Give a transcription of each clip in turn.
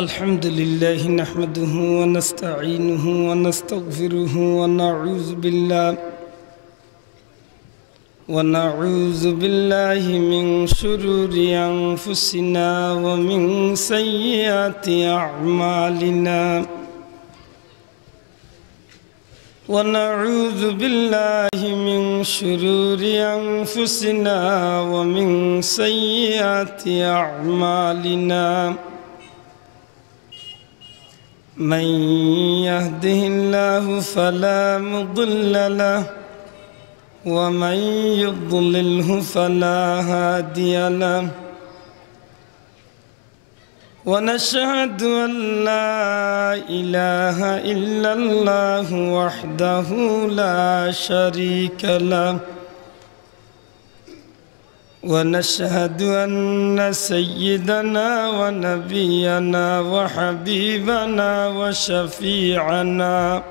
الحمد لله نحمده ونستعينه ونستغفره ونعوذ بالله من شرور أنفسنا ومن سيئات أعمالنا ونعوذ بالله من شرور أنفسنا ومن سيئات أعمالنا من يهده الله فلا مضل له ومن يضلله فلا هادي له ونشهد أن لا إله إلا الله وحده لا شريك له ونشهد أن سيدنا ونبينا وحبيبنا وشفيعنا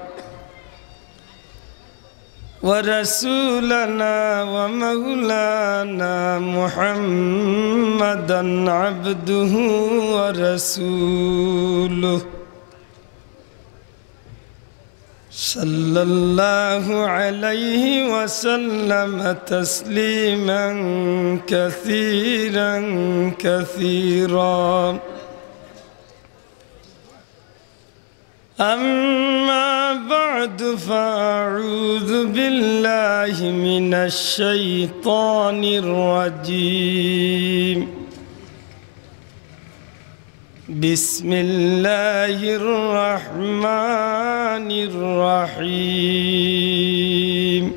ورسولنا ومولانا محمدا عبده ورسوله صلى الله عليه وسلم تسليما كثيرا كثيرا أما بعد فأعوذ بالله من الشيطان الرجيم بسم الله الرحمن الرحيم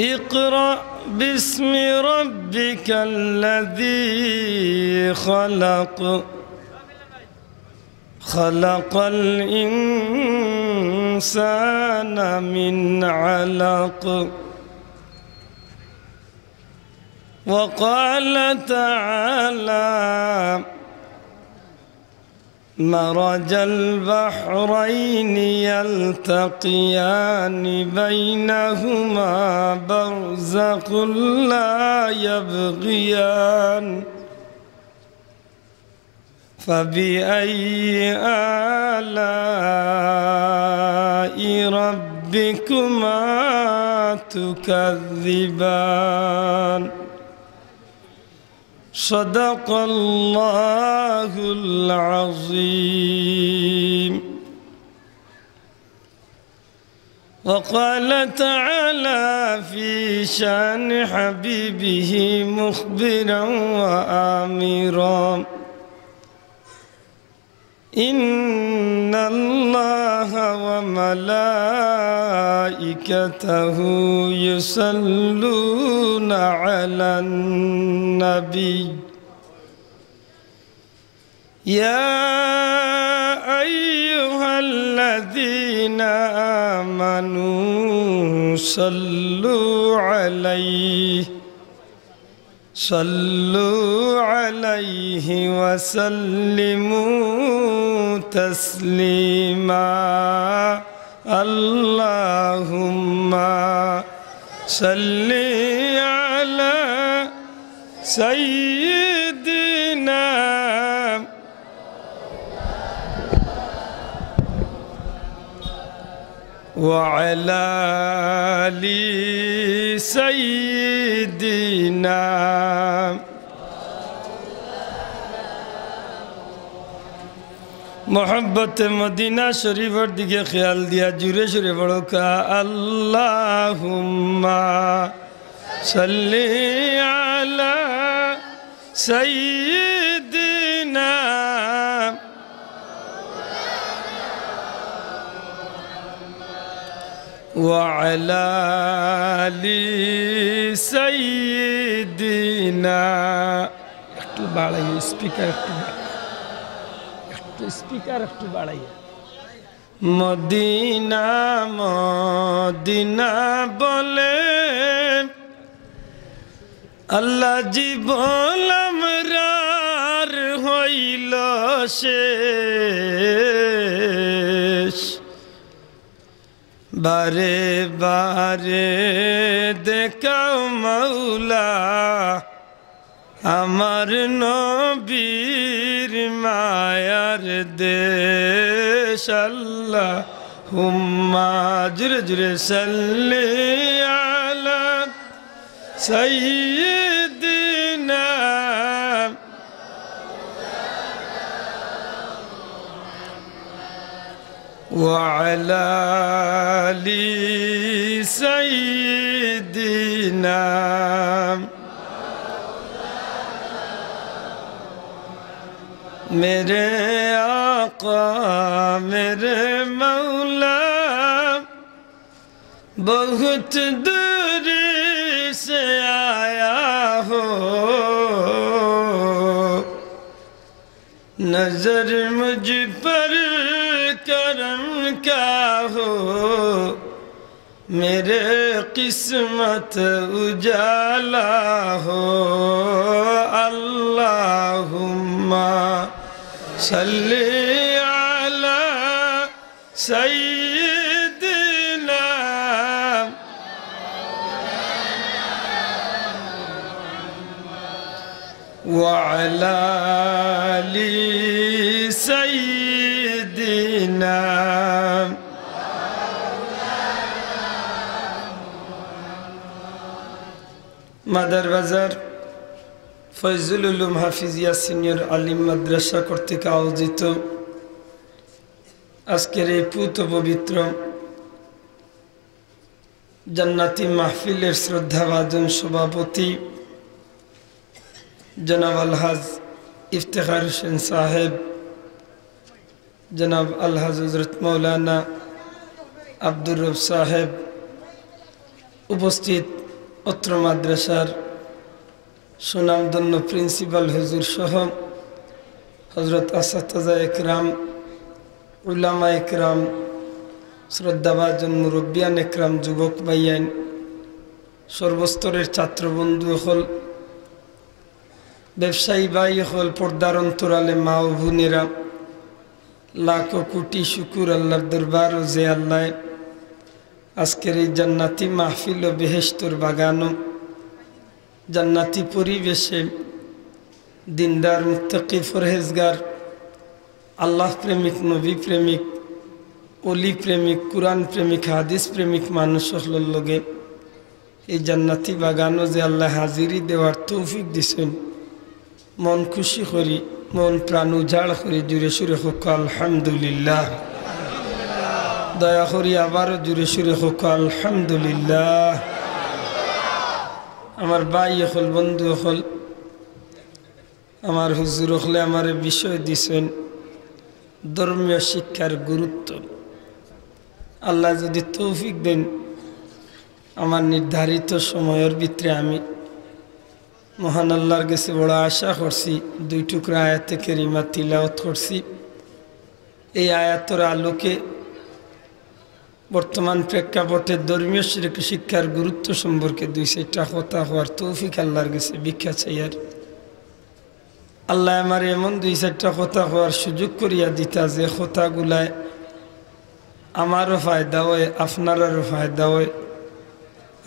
اقرأ باسم ربك الذي خلق الإنسان من علق وقال تعالى مرج البحرين يلتقيان بينهما برزخ لا يبغيان فبأي آلاء ربكما تكذبان صدق الله العظيم وقال تعالى في شأن حبيبه مخبرا وآمرا إن الله وملائكته يصلون على النبي يا أيها الذين آمنوا صلوا عليه وسلموا تسليما اللهم صل على سيدنا وعلى آل سيدنا मोहब्बत मदीना शरीफ दिखे ख्याल दिया जुरे शरीफ का अल्लाहुम्मा सल्ली अला सय्यिदिना व अला आलि सय्यिदिना একটু বাড়াই স্পিকার স্পিকার একটু বাড়াইয়া মদিনা মদিনা বলে আল্লাহ জীবন আমরার হইল শেষ বারে বারে দেখাও মাওলা আমার নবীর মায়ার দেশ আল্লাহুম্মা জুরে জুরে সাল্লি আলা সাইয়্যিদিনা ওয়া আলা আলি সাইয়্যিদিনা मेरे आका मेरे मौला बहुत दूरी से आया हो नजर मुझ पर करम का हो मेरे किस्मत उजाला हो अल्लाहुम्मा सल्ली अला सय्यिदिना व अला आलि सय्यिदिना মাদার বাজার ফয়জুল উলুম হাফিজিয়া সিনিয়র আলিম মাদ্রাসা কর্তৃক আয়োজিত আজকের এই পুত পবিত্র জান্নাতি মাহফিলের শ্রদ্ধাভাজন সভাপতি জনাব আলহাজ ইফতেখার হোসেন সাহেব, জনাব আলহাজ হযরত মৌলানা আব্দুর রব সাহেব, উপস্থিত অত্র মাদ্রাসার সুনামধন্য প্রিন্সিপাল হুজুর সহ হজরত আসাতাজা একরাম, উলামা একরাম, শ্রদ্ধাভাজন মুরব্বিয়ান একরাম, যুবক ভাইয়ান, সর্বস্তরের ছাত্রবন্ধু হল, ব্যবসায়ী ভাই হল, পর্দার অন্তরালে মা ও বোনেরা, লাখো কোটি শুকুর আল্লাহর দরবার ও যে আল্লাহ আজকের এই জান্নাতি মাহফিল ও বেহেশতর বাগানো জান্নাতি পরিবেশে দিনদার মুত্তাকি ফরহেজগার আল্লাহ প্রেমিক, নবী প্রেমিক, অলি প্রেমিক, কুরআন প্রেমিক, হাদিস প্রেমিক মানুষ হলর লগে এই জান্নাতি বাগানো যে আল্লাহ হাজিরি দেওয়ার তৌফিক দিছেন, মন খুশি করি, মন প্রাণ উজাড় করি জুড়ে সুরে হোক আলহামদুলিল্লাহ। দয়া করি আবারও জুড়ে সুরে হোক আলহামদুলিল্লাহ। আমার ভাই হল, বন্ধু হল, আমার হুজুর হলে আমার বিষয় দিছেন ধর্মীয় শিক্ষার গুরুত্ব। আল্লাহ যদি তৌফিক দেন আমার নির্ধারিত সময়ের ভিতরে আমি মহান আল্লাহর কাছে বড় আশা করছি, 2 টুকরা আয়াতে কারিমা তিলাওয়াত করছি। এই আয়াতের আলোকে বর্তমান প্রেক্ষাপটে ধর্মীয় শিক্ষার গুরুত্ব সম্পর্কে 2-4টা কথা হওয়ার তৌফিক আল্লাহর কাছে ভিক্ষা চাই। আর আল্লাহ আমার এমন 2-4টা কথা হওয়ার সুযোগ করিয়া দিতা যে কথাগুলায় আমারও ফায়দা হয়, আপনারও ফায়দা হয়।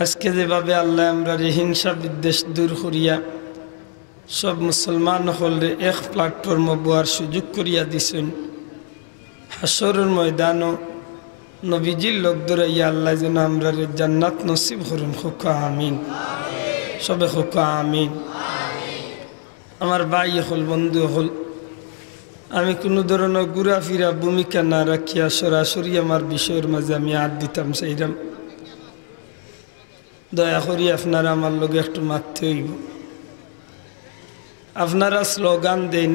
আজকে যেভাবে আল্লাহ আমরা হিংসা বিদ্বেষ দূর করিয়া সব মুসলমান হলরে এক প্ল্যাটফর্ম বোয়ার সুযোগ করিয়া দিছেন, হাসরের ময়দানও নবীজির লোক দৌড়াইয়া আল্লাহ যেন আমরা জান্নাত নসিব করুন। খোকা আমিন, সবে খোকা আমিন। আমার ভাই হল, বন্ধু হল, আমি কোনো ধরনের ঘুরা ফিরা ভূমিকা না রাখিয়া সরাসরি আমার বিষয়ের মাঝে আমি হাত দিতাম চাইলাম। দয়া করি আপনারা আমার লগে একটু মারতে হইব। আপনারা স্লোগান দেন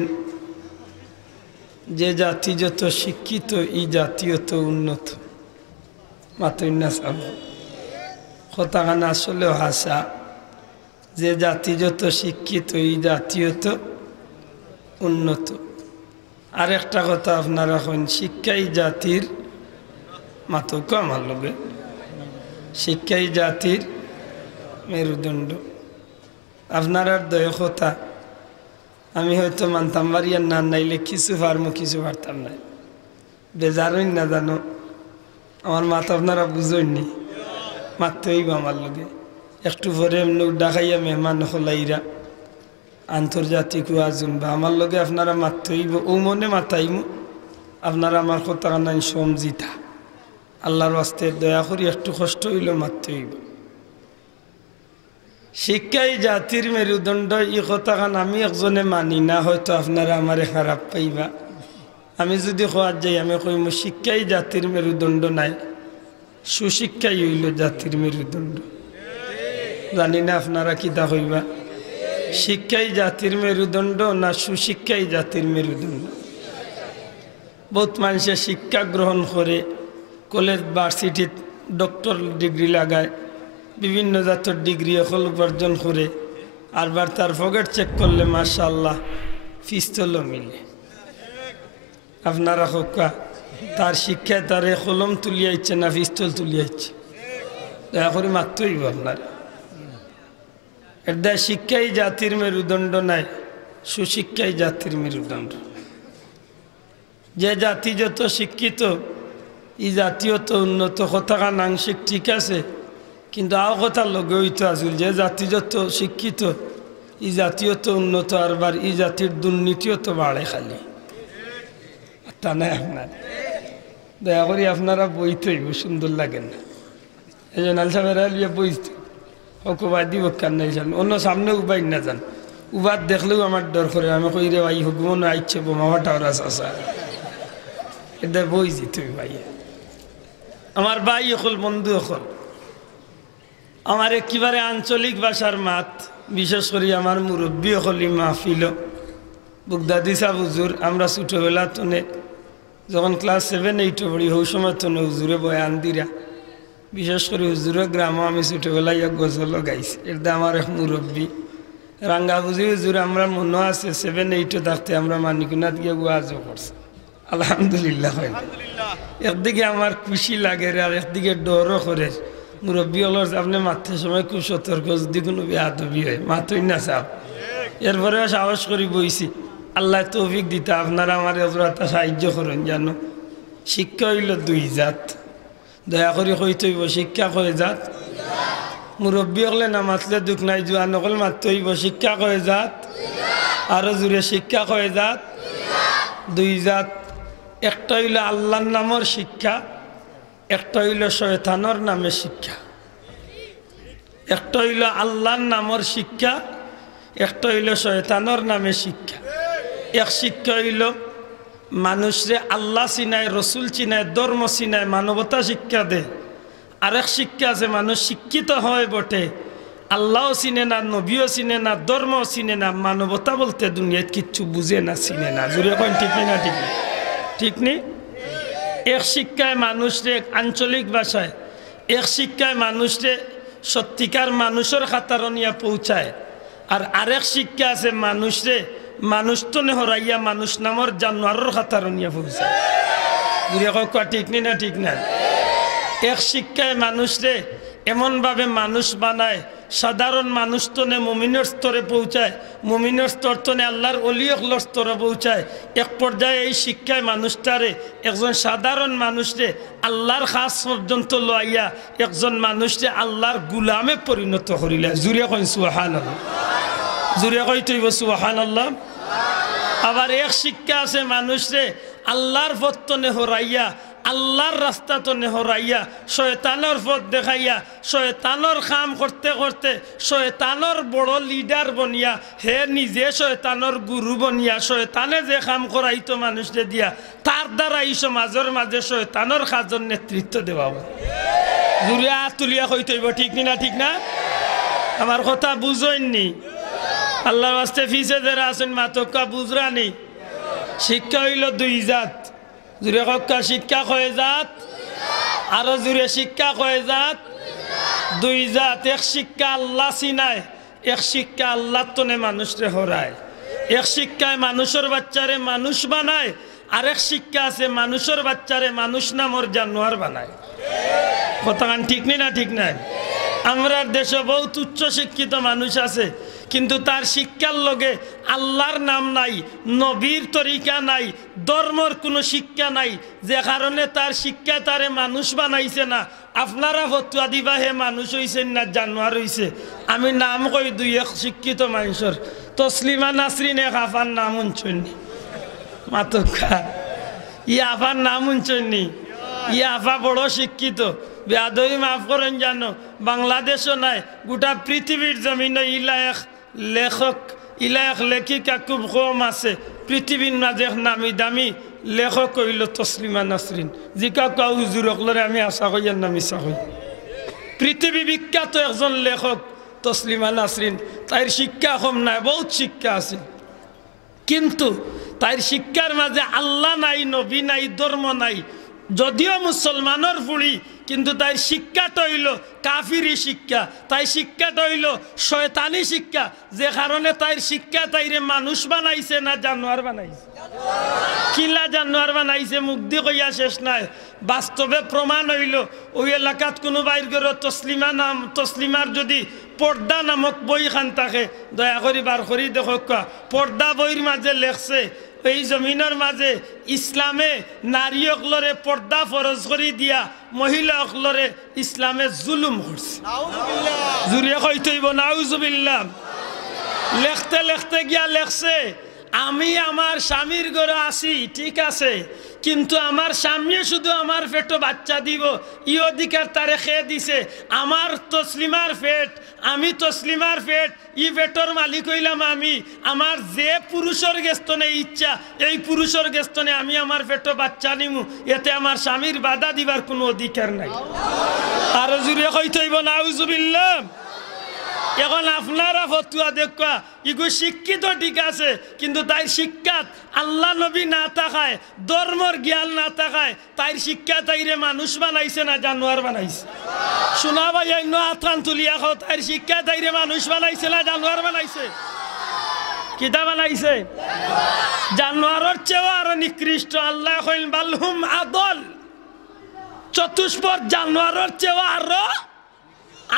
যে জাতি যত শিক্ষিত এই জাতি যত উন্নত। মাতইনা সাব কথাখানা আসলেও হাসা, যে জাতি যত শিক্ষিত এই জাতি যত উন্নত। আর একটা কথা আপনারা এখন শিক্ষাই জাতির মাতক আমার লগে, শিক্ষাই জাতির মেরুদণ্ড। আপনার দয় কথা আমি হয়তো মানতাম পারিয়ার না, নাইলে কিছু পারমো কিছু পারতাম না, বেজারই না জানো। আমার মাথা আপনারা বুঝইনি, মারতে হইব আমার লগে। একটু পরে এমনি ডাকাইয়া মেহমান হলাইরা আন্তর্জাতিক ওয়াজুন বা আমার লগে আপনারা মাতইব ও মনে মাতাইমু আপনারা আমার কথা নাই সমজিতা আল্লাহর ওয়াস্তে দয়া করি একটু কষ্ট হইল মাতইব শিক্ষাই জাতির মেরুদণ্ড এই কথাখান আমি একজনে মানি না হয়তো আপনারা আমারে খারাপ পাইবা আমি যদি খোয়ার যাই আমি কইম শিক্ষাই জাতির মেরুদণ্ড নাই সুশিক্ষাই হইল জাতির মেরুদণ্ড জানি না আপনারা কিতা কইবা শিক্ষাই জাতির মেরুদণ্ড না সুশিক্ষাই জাতির মেরুদণ্ড বহুত মানুষে শিক্ষা গ্রহণ করে কলেজ ভার্সিটিত ডক্টর ডিগ্রি লাগায় বিভিন্ন জাতের ডিগ্রি এখন উপার্জন করে আরবার তার পকেট চেক করলে মাশাআল্লাহ পিস্তলও মিলে আপনারা হোকা তার শিক্ষায় তারে কলম তুলিয়াইছে না পিস্তল তুলিয়াইছে দয়া করে মাত্রইব আপনারা এটা শিক্ষাই জাতির মেরুদণ্ড নাই সুশিক্ষাই জাতির মেরুদণ্ড যে জাতি যত শিক্ষিত এই জাতীয় তো উন্নত কথাখান আংশিক ঠিক আছে কিন্তু আও কথার লগে হইতো আসল যে জাতি যত শিক্ষিত এই জাতীয় তো উন্নত আরবার এই জাতির দুর্নীতিও তো বাড়ে খালি তা নাই আপনার দয়া করি আপনারা বইতেই সুন্দর লাগেন না এই জন্য আলসামেরা লিয়ে বইতে হকুবাই দিব কান নাই যান অন্য সামনে উবাই না যান উবার দেখলেও আমার ডর করে আমি কই রে ভাই হুকুমন আইছে বোমাটা ওরা আসা এটা বই যেতে ভাই আমার ভাই হল বন্ধু হল আমার একেবারে আঞ্চলিক ভাষার মাত বিশেষ করে আমার মুরব্বী হলি মাহফিল বুগদাদি সাহ হুজুর আমরা ছোটোবেলা তনে যখন ক্লাস 7-8 পড়ি ওই সময় তনে হুজুরে বয়ান দিরা বিশেষ করে হুজুরের গ্রামে আমি ছোটোবেলায় এক গজল গাইছি এটা আমার এক মুরব্বী রাঙ্গা বুঝি হুজুর আমরা মনে আছে 7-8 থাকতে আমরা মানিকুনাথ গিয়ে ওয়াজও করছি আলহামদুলিল্লাহ একদিকে আমার খুশি লাগে আর একদিকে ডরও করে মুরব্বী হলার আপনি মাথার সময় খুব সতর্ক যদি কোনো বেয়াদবি হয় মাথই না চাপ এরপরে সাহস করি বইছি আল্লাহ তৌফিক দিতে আপনারা আমার এজরাটা সাহায্য করেন জানো শিক্ষা হইল দুই জাত দয়া করি কইতে হইব শিক্ষা কয়ে জাত মুরব্বী হলে না মাতলে দুঃখ নাই জোয়া নকল মারতে হইব শিক্ষা কয়ে জাত আরো জুড়ে শিক্ষা কয়ে জাত দুই জাত একটা হইল আল্লাহর নামের শিক্ষা একটা হইল শয়তানের নামে শিক্ষা একটা হইল আল্লাহর নামের শিক্ষা একটা হইল শয়তানের নামে শিক্ষা এক শিক্ষা হইল মানুষরে আল্লাহ চিনায় রসুল চিনায় ধর্ম চিনায় মানবতা শিক্ষা দেয় আরেক শিক্ষা আছে মানুষ শিক্ষিত হয় বটে আল্লাহও চিনে না নবীও চিনে না ধর্মও চিনে না মানবতা বলতে দুনিয়ায় কিচ্ছু বুঝে না চিনে না জুড়ে কন ঠিক না ঠিক না ঠিক নেই এক শিক্ষায় মানুষরে আঞ্চলিক ভাষায় এক শিক্ষায় মানুষরে সত্যিকার মানুষের খাতার নিয়ে পৌঁছায় আর আরেক শিক্ষা আছে মানুষরে মানুষ তো নেহরাইয়া মানুষ নামর জানোয়ারের খাতার নিয়ে পৌঁছায় বুড়িয়া কয়া ঠিক নেই না ঠিক না এক শিক্ষায় মানুষরে এমনভাবে মানুষ বানায় সাধারণ মানুষ তনে মুমিনের স্তরে পৌঁছায় মুমিনের স্তর তনে আল্লাহর অলিয়কলর স্তরে পৌঁছায় এক পর্যায়ে এই শিক্ষায় মানুষটারে একজন সাধারণ মানুষরে আল্লাহর খাস পর্যন্ত লইয়া একজন মানুষরে আল্লাহর গুলামে পরিণত করিলে জুড়ে কইন সুবহানাল্লাহ জুড়ে কই তৈব সুবহানাল্লাহ আবার এক শিক্ষা আছে মানুষরে আল্লাহর পথ তনে হরাইয়া আল্লাহর রাস্তা তো নেহরাইয়া শয়তানের পথ দেখাইয়া শয়তানের কাম করতে করতে শয়তানের বড় লিডার বনিয়া হে নিজে শয়তানের গুরু বনিয়া শয়তানে যে কাম করাইতো মানুষকে দিয়া তার দ্বারা এই সমাজের মাঝে শয়তানের কাজের নেতৃত্ব দেওয়া জুড়িয়া তুলিয়া কইতে হইব ঠিক না ঠিক না আমার কথা বুঝইনি আল্লাহর ওয়াস্তে ফিসে যারা আছেন মাতকা বুঝরানি শিক্ষা হইল দুই জাত জুড়ে কক্কা শিক্ষা কয়ে জাত আরো জুড়ে শিক্ষা কয়ে জাত দুই জাত এক শিক্ষা আল্লাহ চিনায় এক শিক্ষা আল্লাহ তনে মানুষরে হরায় এক শিক্ষায় মানুষের বাচ্চারে মানুষ বানায় আরেক শিক্ষা আছে মানুষের বাচ্চারে মানুষ নামর জানোয়ার বানায় কথাখান ঠিক নেই না ঠিক নাই আমরা দেশে বহুত উচ্চ শিক্ষিত মানুষ আছে কিন্তু তার শিক্ষার লগে আল্লাহর নাম নাই নবীর তরিকা নাই ধর্মর কোনো শিক্ষা নাই যে কারণে তার শিক্ষা তারে মানুষ বানাইছে না আপনারা ফতুয়া দিবা হে মানুষ হইছেন না জানোয়ার হইছে আমি নাম কই দুই এক শিক্ষিত মানুষের তসলিমা নাসরিন এক আফার নাম শুনছনি মাতকা ই আফার নাম শুনছনি ই আফা বড় শিক্ষিত বেয়াদবি মাফ করেন জানো বাংলাদেশও নাই গোটা পৃথিবীর জমিন ইলা এক লেখক ইলা এক লেখিকা খুব কম আছে পৃথিবীর মাঝে নামি দামি লেখক হইল তসলিমা নাসরিন জিকা কা হুজুর অকলরে আমি আশা করি আর নামি আশা করি পৃথিবী বিখ্যাত একজন লেখক তসলিমা নাসরিন তাইর শিক্ষা কম নাই বহুত শিক্ষা আছে কিন্তু তাইর শিক্ষার মাঝে আল্লাহ নাই নবী নাই ধর্ম নাই যদিও মুসলমানের ফুড়ি কিন্তু তাই শিক্ষাটা হইল কাফিরি শিক্ষা তাই শিক্ষাটা হইল শয়তানি শিক্ষা যে কারণে তাই শিক্ষা তাইরে মানুষ বানাইছে না জানোয়ার বানাইছে কিলা জানোয়ার বানাইছে মুগ্ধি কইয়া শেষ নাই বাস্তবে প্রমাণ হইল ওই এলাকাত কোনো বাইর করে তসলিমা নাম তসলিমার যদি পর্দা নামক বই খান থাকে দয়া করি বার করি দেখো পর্দা বইয়ের মাঝে লেখছে এই জমিনের মাঝে ইসলামে নারী অকলরে পর্দা ফরজ করে দিয়া মহিলা অকলরে ইসলামে জুলুম করছে জুরিয়া কইতেইব নাউজুবিল্লাহ লেখতে লেখতে গিয়া লেখছে আমি আমার স্বামীর ঘরে আসি ঠিক আছে কিন্তু আমার স্বামী শুধু আমার পেটে বাচ্চা দিব ই অধিকার তারে খেয়ে দিছে আমার তসলিমার পেট আমি তসলিমার পেট ই পেটর মালিক হইলাম আমি আমার যে পুরুষের গেস্তনে ইচ্ছা এই পুরুষের গেস্তনে আমি আমার পেটে বাচ্চা নিমু এতে আমার স্বামীর বাধা দিবার কোনো অধিকার নাই আর জুড়ে কইতেইব নাউজুবিল্লাহ এখন আপনারা ফতুয়া দেখা ইগো শিক্ষিত ঠিক আছে কিন্তু তাই শিক্ষাত আল্লাহ নবী না থাকায় ধর্মর জ্ঞান না থাকায় তাই শিক্ষা তাইরে মানুষ বানাইছে না জানোয়ার বানাইছে শোনা ভাই অন্য আত্রান তুলিয়া খাও তাই শিক্ষা তাইরে মানুষ বানাইছে না জানোয়ার বানাইছে কিতা বানাইছে জানোয়ারের চেয়েও আরো নিকৃষ্ট আল্লাহ কইল বালহুম আদল চতুষ্পদ জানোয়ারের চেয়েও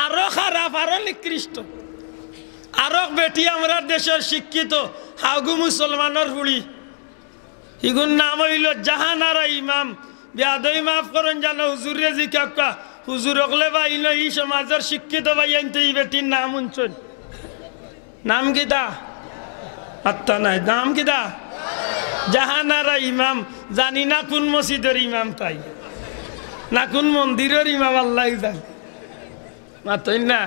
আরো খারাপ আরো নিকৃষ্ট আরো বেটি আমরা দেশের শিক্ষিত হাগু মুসলমানের হুড়ি ইগুন নাম হইল জাহানারা ইমাম বেয়াদই মাফ করেন জানো হুজুরে জিকা হুজুর অকলে বাইল এই সমাজের শিক্ষিত ভাই আনতে এই বেটির নাম শুনছেন নাম কিতা আত্মা নাই নাম কিতা জাহানারা ইমাম জানি না কোন মসজিদের ইমাম তাই না কোন মন্দিরের ইমাম আল্লাহ জানে মাতই না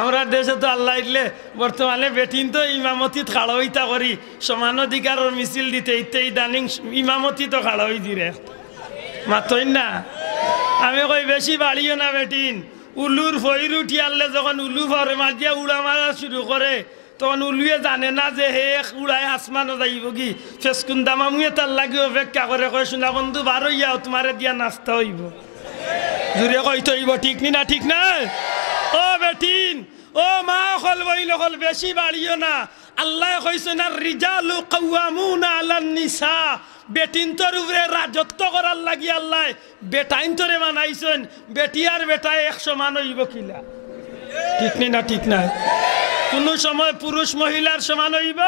আমরা দেশে তো আল্লাহ ইলে বর্তমানে বেটিন তো ইমামতি খাড়া হইতা করি সমান অধিকারের মিছিল দিতে ইতে ইদানিং ইমামতি তো খাড়া হই দিরে মাতই না আমি কই বেশি বাড়িও না বেটিন উলুর ফইর উঠি আনলে যখন উলু ভরে মার দিয়া উড়া মারা শুরু করে তখন উলুয়ে জানে না যে হে উড়াই আসমানো যাইব কি ফেসকুন দামামুয়ে তার লাগে অপেক্ষা করে কয় শোনা বন্ধু বার হইয়াও তোমারে দিয়া নাস্তা হইব জুড়ে কইতে হইব ঠিক নি না ঠিক না ও বেটিন ও মা হল বইল হল বেশি বাড়িও না আল্লাহ কইছে না রিজালু কাওয়ামুনা আলান নিসা বেটিন তোর উপরে রাজত্ব করার লাগি আল্লাহ বেটাইন তোরে বানাইছেন বেটি আর বেটায় 100 মান হইব কিলা ঠিক নি না ঠিক না কোন সময় পুরুষ মহিলার সমান হইব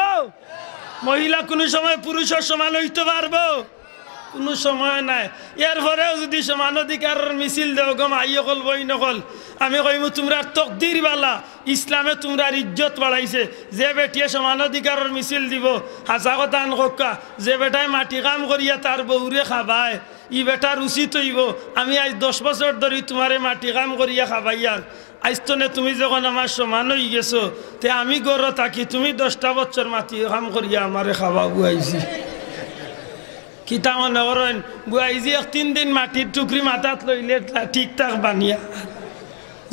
মহিলা কোন সময় পুরুষের সমান হইতে পারবো কোনো সময় নাই এরপরেও যদি সমান অধিকারের মিছিল দেও গম আইয় কল বই নকল আমি কইমু তোমরা তকদির বালা ইসলামে তোমরা ইজ্জত বাড়াইছে যে বেটিয়ে সমান অধিকারের মিছিল দিব হাসা কথা আন কক্কা যে বেটায় মাটি কাম করিয়া তার বউরে খাবায় ই বেটার উচিত হইব আমি আজ 10 বছর ধরে তোমারে মাটি কাম করিয়া খাবাইয়ার আইস্তনে তুমি যখন আমার সমান হয়ে গেছো তে আমি গড় থাকি তুমি 10টা বছর মাটি কাম করিয়া আমারে খাওয়া বুয়াইছি কিতা মনে করেন বুয়াইজি 3 দিন মাটির টুকরি মাথাত লইলে ঠিকঠাক বানিয়া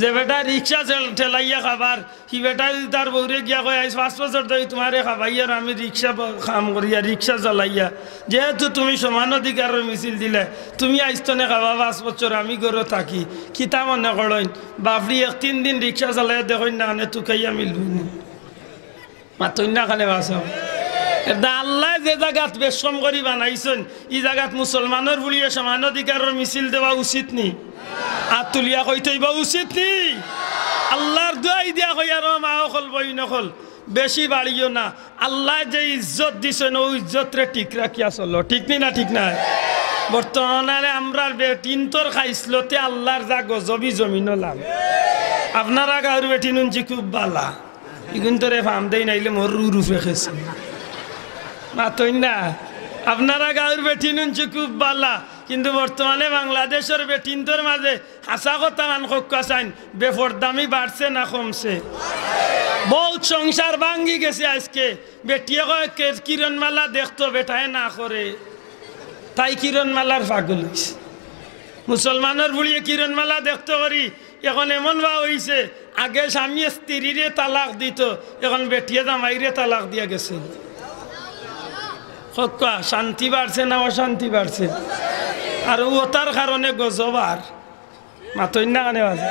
যে বেটা রিক্সা ঠেলাইয়া খাবার সি বেটা তার বউরে গিয়া কয় 5 বছর ধরে তোমারে খাবাইয়ার আমি রিক্সা কাম করিয়া রিক্সা চালাইয়া যেহেতু তুমি সমান অধিকারের মিছিল দিলে তুমি আইস্তনে খাবা 5 বছর আমি গড়ে থাকি কিতা মনে করেন বাপরি 3 দিন রিক্সা চালাইয়া দেখেন না কানে তুকাইয়া মিলবি মাতই না কানে বাসাও এটা আল্লাহ যে জায়গাত বেশম করি বানাইছেন এই জায়গাত মুসলমানের বুলিয়ে সমান অধিকারের মিছিল দেওয়া উচিত নি আর তুলিয়া কইতেইব উচিত নি আল্লাহর দোয়াই দিয়া কই আর মা হল বই নকল বেশি বাড়িও না আল্লাহ যে ইজ্জত দিছেন ওই ইজ্জতরে ঠিক রাখিয়া চলো ঠিক নি না ঠিক না বর্তমানে আমরা বেটিনতর খাইসলতে আল্লাহর যা গজবি জমিন লাম আপনারা গাঁর বেটি নুনছি খুব বালা ইগুন তোরে ফাম দেই নাইলে মোর রুফে খেয়েছে মাতই না আপনারা গাঁর বেটি নুনছি খুব বালা কিন্তু বর্তমানে বাংলাদেশের বেটিনতর মাঝে হাসা কথা মান কক্কা চাইন বেফরদামি বাড়ছে না কমছে বহুত সংসার ভাঙ্গি গেছে আজকে বেটিয়ে কয় কিরণমালা দেখতো বেটায় না করে তাই কিরণমালার পাগল হয়েছে মুসলমানের বুড়িয়ে কিরণমালা দেখতে পারি এখন এমন বা হয়েছে আগে স্বামী স্ত্রীরে তালাক দিত এখন বেটিয়ে জামাইরে তালাক দিয়া গেছে কক্কা শান্তি বাড়ছে না অশান্তি বাড়ছে আর ওটার কারণে গজবার মাতই না কানে আছে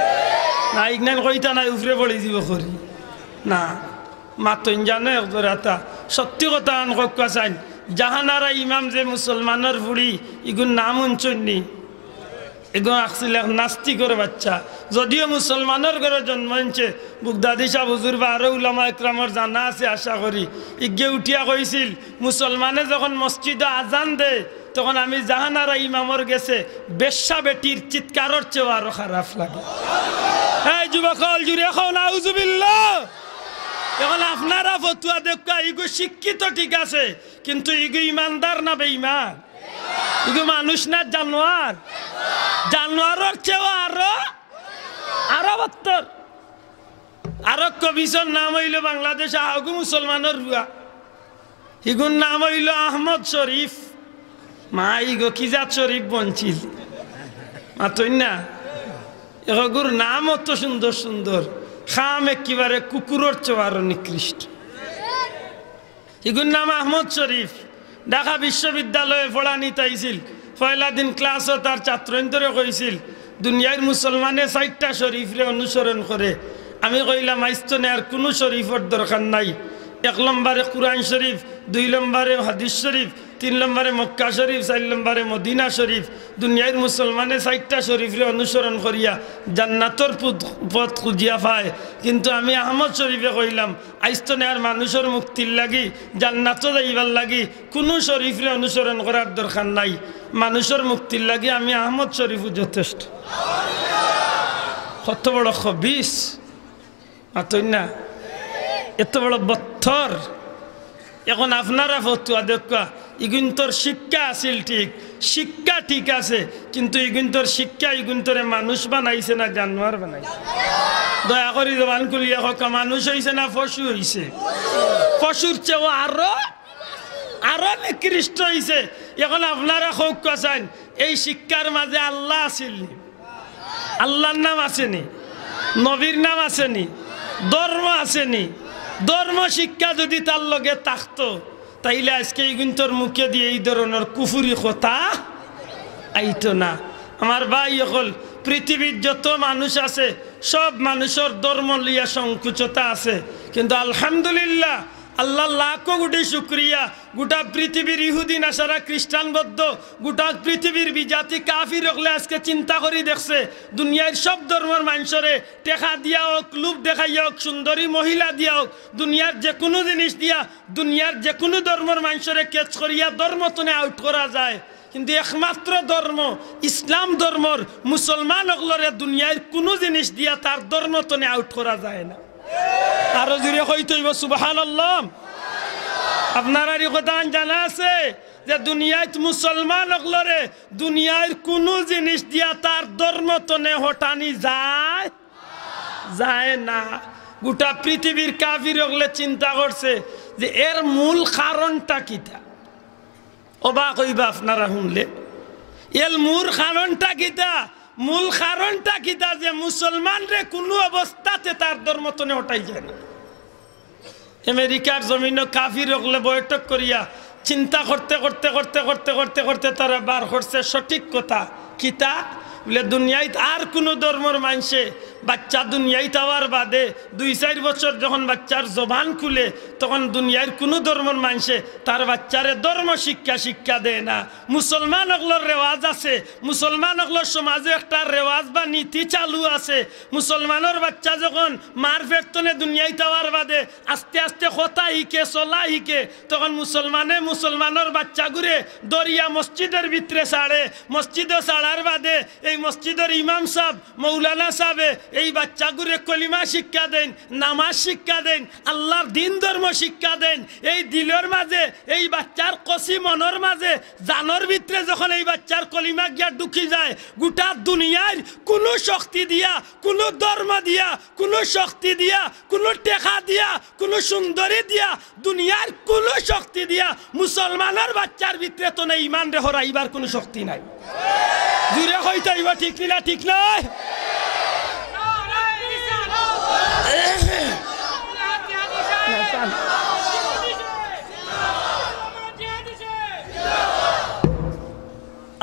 না ইগনান কইতা নাই উফরে পড়ে দিব করি না মাতইন জানে একজোড়াতা সত্যি কথা আন কক্কা চাইন জাহানারা ইমাম যে মুসলমানের বুড়ি ইগুন নাম উঞ্চনি এগুন আসছিল নাস্তিকর বাচ্চা যদিও মুসলমানের ঘরে জন্ম হয়েছে বুগদাদি শাহ হুজুর বা আরো উলামা একরামর জানা আছে আশা করি ইগে উঠিয়া কইছিল মুসলমানে যখন মসজিদে আজান দেয় তখন আমি জাহানারা ইমামর গেছে বেশ্যা বেটির চিৎকারর চেয়েও আরো খারাপ লাগে এই যুবকল জুড়ে এখন আউযুবিল্লাহ এখন আপনারা ফতুয়া দেখা ইগু শিক্ষিত ঠিক আছে কিন্তু ইগু ইমানদার না বেঈমান ইগু মানুষ না জানোয়ার জানোয়ারের চেয়েও আরো বত্তর আরো কবিসর নাম হইল বাংলাদেশ আহগু মুসলমানের রুয়া ইগুর নাম হইল আহমদ শরীফ মা ইগো কিজাত শরীফ বঞ্চিল মাতই না এগুর নাম অত সুন্দর সুন্দর খাম একেবারে কুকুরের চেয়ে আরো নিকৃষ্ট ইগুর নাম আহমদ শরীফ ঢাকা বিশ্ববিদ্যালয়ে পড়ানি তাইছিল পয়লা দিন ক্লাসও তার ছাত্রইন্তরে কইছিল দুনিয়ার মুসলমানে 4টা শরীফরে অনুসরণ করে আমি কইলাম আইস্তনে আর কোনো শরীফের দরকার নাই 1 নম্বরে কুরআন শরীফ 2 নম্বরে হাদিস শরীফ 3 নম্বরে মক্কা শরীফ 4 নম্বরে মদিনা শরীফ দুনিয়ার মুসলমানে 4টা শরীফরে অনুসরণ করিয়া জান্নাতর পথ খুঁজিয়া পায় কিন্তু আমি আহমদ শরীফে কইলাম আইস্তনে আর মানুষের মুক্তির লাগি জান্নাত যাইবার লাগি কোনো শরীফরে অনুসরণ করার দরকার নাই মানুষের মুক্তির লাগি আমি আহমদ শরীফও যথেষ্ট কত বড় খবিস মাতই না এত বড় বত্থর এখন আপনারা ফতুয়া দেখা ইগুন্তর শিক্ষা আছিল ঠিক শিক্ষা ঠিক আছে কিন্তু ইগুন্তর শিক্ষা ইগুন্তরে মানুষ বানাইছে না জানোয়ার বানাইছে দয়া করে জবান খুলিয়া হোক মানুষ হয়েছে না পশু হয়েছে পশুর চেয়েও আরো নিকৃষ্ট হয়েছে এখন আপনারা হোক চান এই শিক্ষার মাঝে আল্লাহ আছিল আল্লাহর নাম আসেনি নবীর নাম আসেনি ধর্ম আসেনি ধর্ম শিক্ষা যদি তার লগে থাকতো তাইলে আজকে ইগুন্তর মুখে দিয়ে এই ধরনের কুফুরি কথা আইতো না আমার ভাই হল পৃথিবীর যত মানুষ আছে সব মানুষের ধর্ম লিয়া সংকুচতা আছে কিন্তু আলহামদুলিল্লাহ আল্লাহ লাখো কোটি শুক্রিয়া গোটা পৃথিবীর ইহুদি নাসারা খ্রিস্টান বৌদ্ধ গোটা পৃথিবীর বিজাতি কাফির হলে আজকে চিন্তা করি দেখছে দুনিয়ার সব ধর্মের মানুষরে টেকা দিয়া হোক লুপ দেখাইয়া হোক সুন্দরী মহিলা দিয়া হোক দুনিয়ার যে কোনো জিনিস দিয়া দুনিয়ার যে কোনো ধর্মের মানুষরে কেচ করিয়া ধর্ম তনে আউট করা যায় কিন্তু একমাত্র ধর্ম ইসলাম ধর্মর মুসলমান হলরে দুনিয়ার কোনো জিনিস দিয়া তার ধর্ম তনে আউট করা যায় না আরো জুড়ে হইতে হইব সুবহানাল্লাহ আপনারা এই কথা জানা আছে যে দুনিয়ায় মুসলমান হলরে দুনিয়ার কোনো জিনিস দিয়া তার ধর্ম তনে হটানি যায় না গোটা পৃথিবীর কাফির হলে চিন্তা করছে যে এর মূল কারণটা কিটা অবাক হইবা আপনারা শুনলে এর মূল কারণটা কিটা মূল কারণটা কিটা যে মুসলমান রে কোনো অবস্থাতে তার ধর্ম তনে হটাই যায় না আমেরিকার জমিনে কাফির হলে বৈঠক করিয়া চিন্তা করতে করতে করতে করতে করতে করতে তারা বার করছে সঠিক কথা কিতা বলে দুনিয়ায় আর কোনো ধর্মের মানুষে বাচ্চা দুনিয়ায় তাওয়ার বাদে 2-4 বছর যখন বাচ্চার জবান খুলে তখন দুনিয়ার কোনো ধর্মের মানুষে তার বাচ্চারে ধর্ম শিক্ষা দেয় না। মুসলমান হকলোর রেওয়াজ আছে, মুসলমান হকলোর সমাজে একটা রেওয়াজ বা নীতি চালু আছে। মুসলমানের বাচ্চা যখন মার ফেরতনে দুনিয়ায় তাওয়ার বাদে আস্তে আস্তে কথা শিখে চলা শিখে তখন মুসলমানের বাচ্চা ঘুরে দরিয়া মসজিদের ভিতরে ছাড়ে। মসজিদে ছাড়ার বাদে এই মসজিদের ইমাম সাহেব মৌলানা সাহেবে এই বাচ্চা ঘুরে কলিমা শিক্ষা দেন, নামাজ শিক্ষা দেন, আল্লাহর দিন ধর্ম শিক্ষা দেন। এই দিলের মাঝে এই বাচ্চার কষি মনের মাঝে জানোর ভিতরে যখন এই বাচ্চার কলিমা গিয়া ঢুকি যায়, গোটা দুনিয়ার কোনো শক্তি দিয়া, কোনো ধর্ম দিয়া, কোনো শক্তি দিয়া, কোনো টেকা দিয়া, কোনো সুন্দরী দিয়া, দুনিয়ার কোনো শক্তি দিয়া মুসলমানের বাচ্চার ভিতরে তো নেই ইমান রে হরাইবার কোনো শক্তি নাই। জুড়ে হইতে হইবা, ঠিক না ঠিক নয়?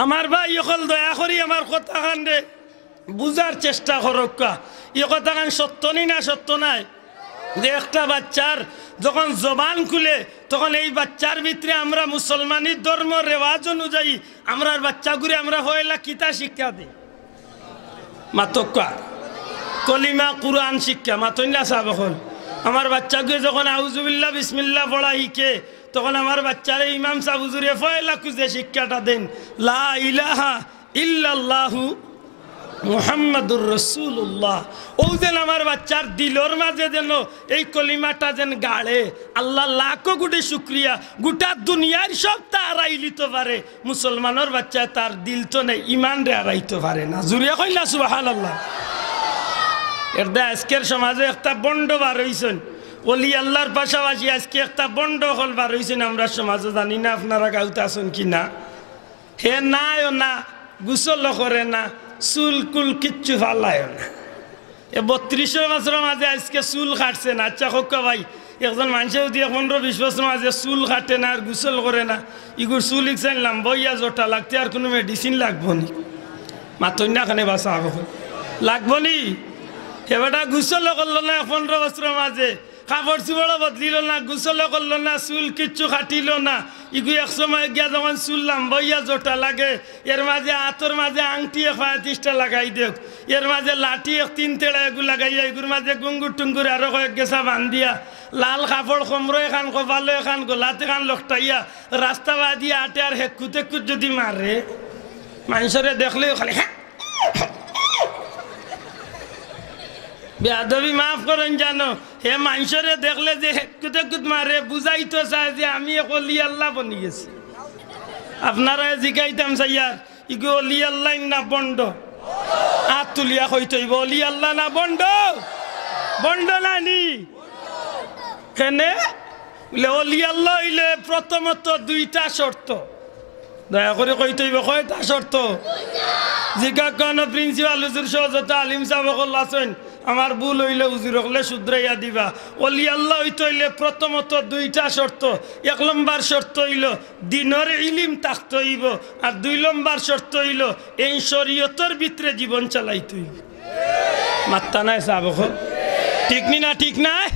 আমার ভাই এখন দয়া করি আমার কথা কান্দে বুঝার চেষ্টা করক্কা। এ কথা কান সত্য নেই না সত্য নাই? যে একটা বাচ্চার যখন জবান খুলে তখন এই বাচ্চার ভিতরে আমরা মুসলমানি ধর্ম রেওয়াজ অনুযায়ী আমরা বাচ্চা ঘুরে আমরা হইলা কিতা শিক্ষা দিই? মাতক্কা কলিমা কুরআন শিক্ষা মাতন্যা সাহেব। এখন আমার বাচ্চা ঘুরে যখন আউযুবিল্লাহ বিসমিল্লাহ পড়া শিখে তখন আমার বাচ্চারে ইমাম সাহেব হুজুরে ফয়লা খুঁজে শিক্ষাটা দেন, লা ইলাহা ইল্লাল্লাহু মুহাম্মাদুর রাসূলুল্লাহ। ও যেন আমার বাচ্চার দিলর মাঝে যেন এই কলিমাটা যেন গাড়ে। আল্লাহ লাখো কোটি শুক্রিয়া, গোটা দুনিয়ার সব তা আড়াইলিতে পারে, মুসলমানের বাচ্চা তার দিল তো নেই, ইমান রে আড়াইতে পারে না। জুড়ে কইলা সুবহানাল্লাহ। এর দা আজকের সমাজে একটা বন্ড বার হইছেন, ওলি আল্লাহর পাশাপাশি আজকে একটা বন্ড হল বার হইছেন আমরা সমাজে। জানি না আপনারা গাউতে আছেন কি না। হে নাই না গোসল করে না, চুল কুল কিচ্ছু ফালায় না। এ 32 বছরের মাঝে আজকে চুল কাটছে না। আচ্ছা হোকা ভাই, একজন মানুষেও দিয়ে 15-20 বছরের মাঝে চুল কাটে না আর গোসল করে না, ইগুর চুল ইকসাইন লাম্বইয়া জোটা লাগতে আর কোনো মেডিসিন লাগবো নি? মাতই না খানে বাসা লাগবো নি? এবারটা গোসল করলো না 15 বছরের মাঝে, কাপড় চুপড় বদলিল না, গোসল করলো না, চুল কিচ্ছু কাটিল না। ইগু এক সময় গিয়া যখন চুল লাম্বইয়া জোটা লাগে, এর মাঝে হাতর মাঝে আংটি 35টা লাগাই দিওক, এর মাঝে লাঠি 3 এগু লাগাইয়া, এগুর মাঝে গুঙ্গুর টুঙ্গুর আরো কয়েক গেছা বান্ধিয়া, লাল কাপড় কোমরো এখান কপালো এখান গোলাতে খান লকটাইয়া রাস্তা বাদিয়া আটে আর হেকুত হেকুত যদি মারে মানুষরে দেখলেও খালি হ্যাঁ বেয়াদবি মাফ করেন জানো। হে মানুষরে দেখলে যে হেকুত হেকুত মারে বুঝাইতো চায় যে আমি অলি আল্লাহ বনি গেছি। আপনারা জিগাইতাম চাইয়ার ইগু অলি আল্লাহ না বন্ড? হাত তুলিয়া কইতইব অলি আল্লাহ না বন্ড? বন্ড না নি? কেনে বলে অলি আল্লাহ হইলে প্রথমত 2টা শর্ত। দয়া করে কইতইব কয়টা শর্ত? জিগা কোন প্রিন্সিপাল হুজুর সহজত আলিম সাহেব আছেন, আমার ভুল হইলে হুজুর হলে শুধরাইয়া দিবা। অলি আল্লাহ হইতে হইলে প্রথমত 2টা শর্ত। 1 নম্বর শর্ত হইল দিনের ইলিম থাকতে হইব, আর 2 নম্বর শর্ত হইল এই শরীয়তের ভিতরে জীবন চালাইতে হইব। মাত্তা নাই সাহেব, ঠিক নি না? ঠিক নাই?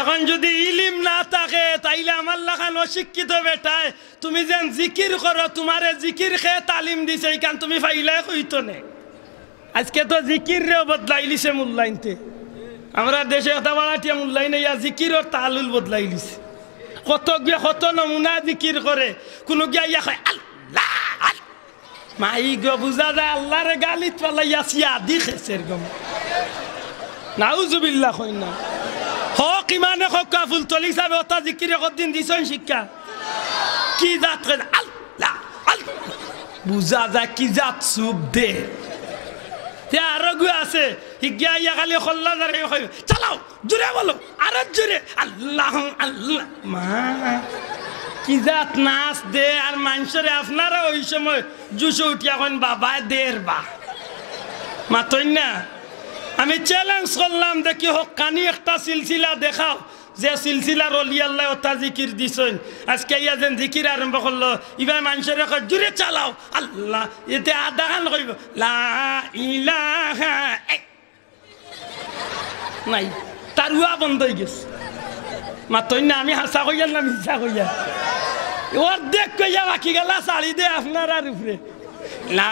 এখন যদি ইলিম না থাকে তাইলে আমার লাখান অশিক্ষিত বেটায় তুমি যেন জিকির করো, তোমারে জিকির খেয়ে তালিম দিছে এইখান তুমি ফাইলাই কইতো নে। আজকে তো জিকির রেও বদলাই লিছে মূল্যায়নতে। আমরা দেশে একটা বাড়াটিয়া মূল্যায়ন ইয়া জিকিরর তালুল বদলাই লিছে। কত গিয়া কত নমুনা জিকির করে, কোনো গিয়া ইয়া কয় আল্লাহ মাই গো বুঝা যায় আল্লাহরে গালিত পালাইয়া সিয়া দি খেসের গম নাউজুবিল্লাহ কই না। হক ইমানে হক ফুল তলি সাহেব ওটা জিকিরে কতদিন দিছেন শিক্ষা? কি জাত করে আল্লাহ আল্লাহ বুঝা যায় কি জাত সুপ দে। আরো গু আছে হিগিয়া ইয়া খালি খল্লা দাঁড়ে চালাও জোরে বলো আরো জোরে আল্লাহ আল্লাহ মা কি জাত নাচ দে। আর মানুষের আপনারা ওই সময় জুসে উঠিয়া এখন বাবা দের বা মাতই না। আমি চ্যালেঞ্জ করলাম দেখি হকানি একটা সিলসিলা দেখাও যে সিলসিলার অলি আল্লাহ ওটা জিকির দিছেন। আজকে ইয়া যেন জিকির আরম্ভ করলো, এবার মানুষের জুড়ে চালাও আল্লাহ, এতে আধা গান কইব লা ইলাহা নাই তার উয়া বন্ধ হয়ে গেছে মাতই না আমি হাসা কইয়া না মিছা কইয়া ওর দেখ কইয়া বাকি গেলা শাড়ি দে আপনার আর উপরে না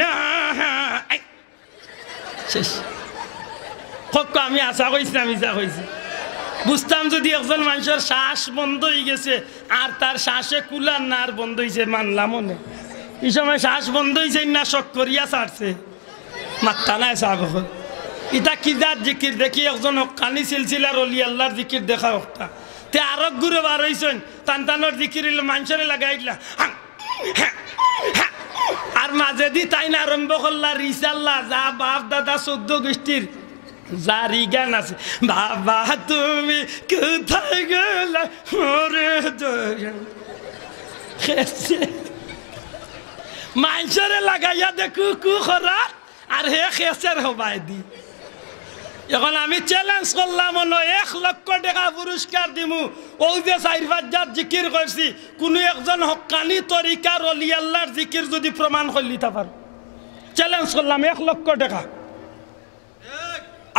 না শেষ কক্ক আমি আশা কইছি না মিছা কইছি বুঝতাম যদি একজন মানুষের শ্বাস বন্ধ হয়ে গেছে আর তার শ্বাসে কুলার না আর বন্ধ হয়েছে মানলাম মনে এই সময় শ্বাস বন্ধ হয়েছে না শখ করিয়া ছাড়ছে মাত্তা নাই সাহ ইটা কি যার জিকির দেখি একজন কানি সিলসিলার অলি আল্লাহর জিকির দেখা একটা তে আরক ঘুরে বার হয়েছেন টান টানোর জিকির মানুষের লাগাই দিলা আর মাঝে দি তাই না আরম্ভ করলা রিসাল্লা যা বাপ দাদা 14 গোষ্ঠীর জারি গান আছে বাবা তুমি কোথায় গেলা মানুষের লাগাইয়া দেখু কু খরা আর হে খেসের হবাই দি এখন আমি চ্যালেঞ্জ করলাম 1 লক্ষ টাকা পুরস্কার দিমু ও যে 4-5 জিকির করছি কোনো একজন হক্কানি তরিকার অলি আল্লাহর জিকির যদি প্রমাণ করে নিতে পারো চ্যালেঞ্জ করলাম 1 লক্ষ টাকা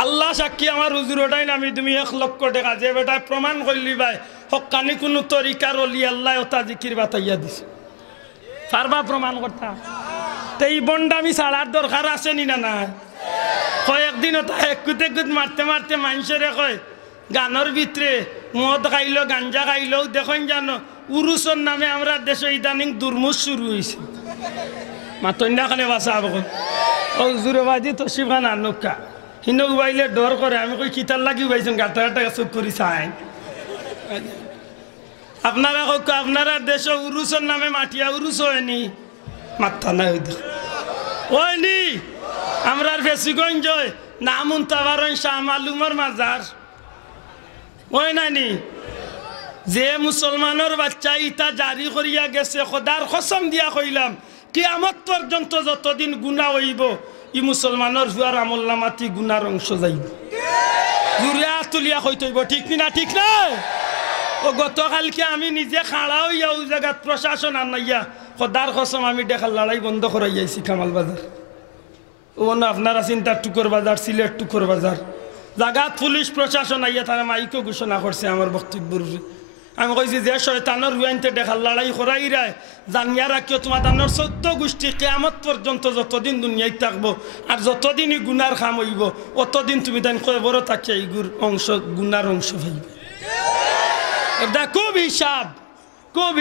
আল্লাহ সাক্ষী আমার হুজুর ওটাই নামি তুমি 1 লক্ষ টাকা যে বেটা প্রমাণ করলি ভাই হক্কানি কোনো তরিকার অলি আল্লাহ ওটা জিকির বাতাইয়া দিছে পারবা প্রমাণ করতা তো এই বন্ডামি ছাড়ার দরকার আছে নি না না কয়েকদিন ওটা একুত মারতে মারতে মানুষের কয় গানের ভিতরে মদ খাইলো গাঞ্জা খাইলেও দেখেন জানো উরুসর নামে আমরা দেশে ইদানিং দুর্মুষ শুরু হয়েছে মাতন্যা খানে বাসা আবখন ও জুরেবাজি তো শিবান আনুকা হিন্দু উবাইলে ডর করে আমি কই কিতার লাগি উবাইছেন গাটা গাটা চুপ করি চাই আপনারা কক আপনারা দেশে উরুসর নামে মাটিয়া উরুস হয়নি মাথা নাই হয়নি আমরা ফেসিগঞ্জ নামুন তাবারন শাহ মালুমর মাজার ওই নানি যে মুসলমানের বাচ্চা ইটা জারি করিয়া গেছে খোদার কসম দিয়া কইলাম কিয়ামত পর্যন্ত যতদিন গুনাহ হইব ই মুসলমানের হুয়ার আমল নামাতি গুনার অংশ যাইব জুরিয়া তুলিয়া কইতইব ঠিক না ঠিক না ও গতকালকে আমি নিজে খাড়া হইয়া ওই জায়গাত প্রশাসন আনাইয়া খোদার কসম আমি দেখার লড়াই বন্ধ করাই যাইছি কামাল বাজার ও না আপনারা চিন্তা টুকর বাজার সিলেট টুকর বাজার জাগাত পুলিশ প্রশাসন আইয়া তারা মাইকও ঘোষণা করছে আমার বক্তব্যের আমি কইছি যে শয়তানের হুয়াইনতে দেখার লড়াই করাই রায় জানিয়া রাখিও তোমার তানোর 14 গোষ্ঠী কিয়ামত পর্যন্ত যতদিন দুনিয়ায় থাকবো আর যতদিনই গুনার খাম হইব অতদিন তুমি তাই কয় বড় থাকে এই অংশ গুনার অংশ পাইবে এটা খুব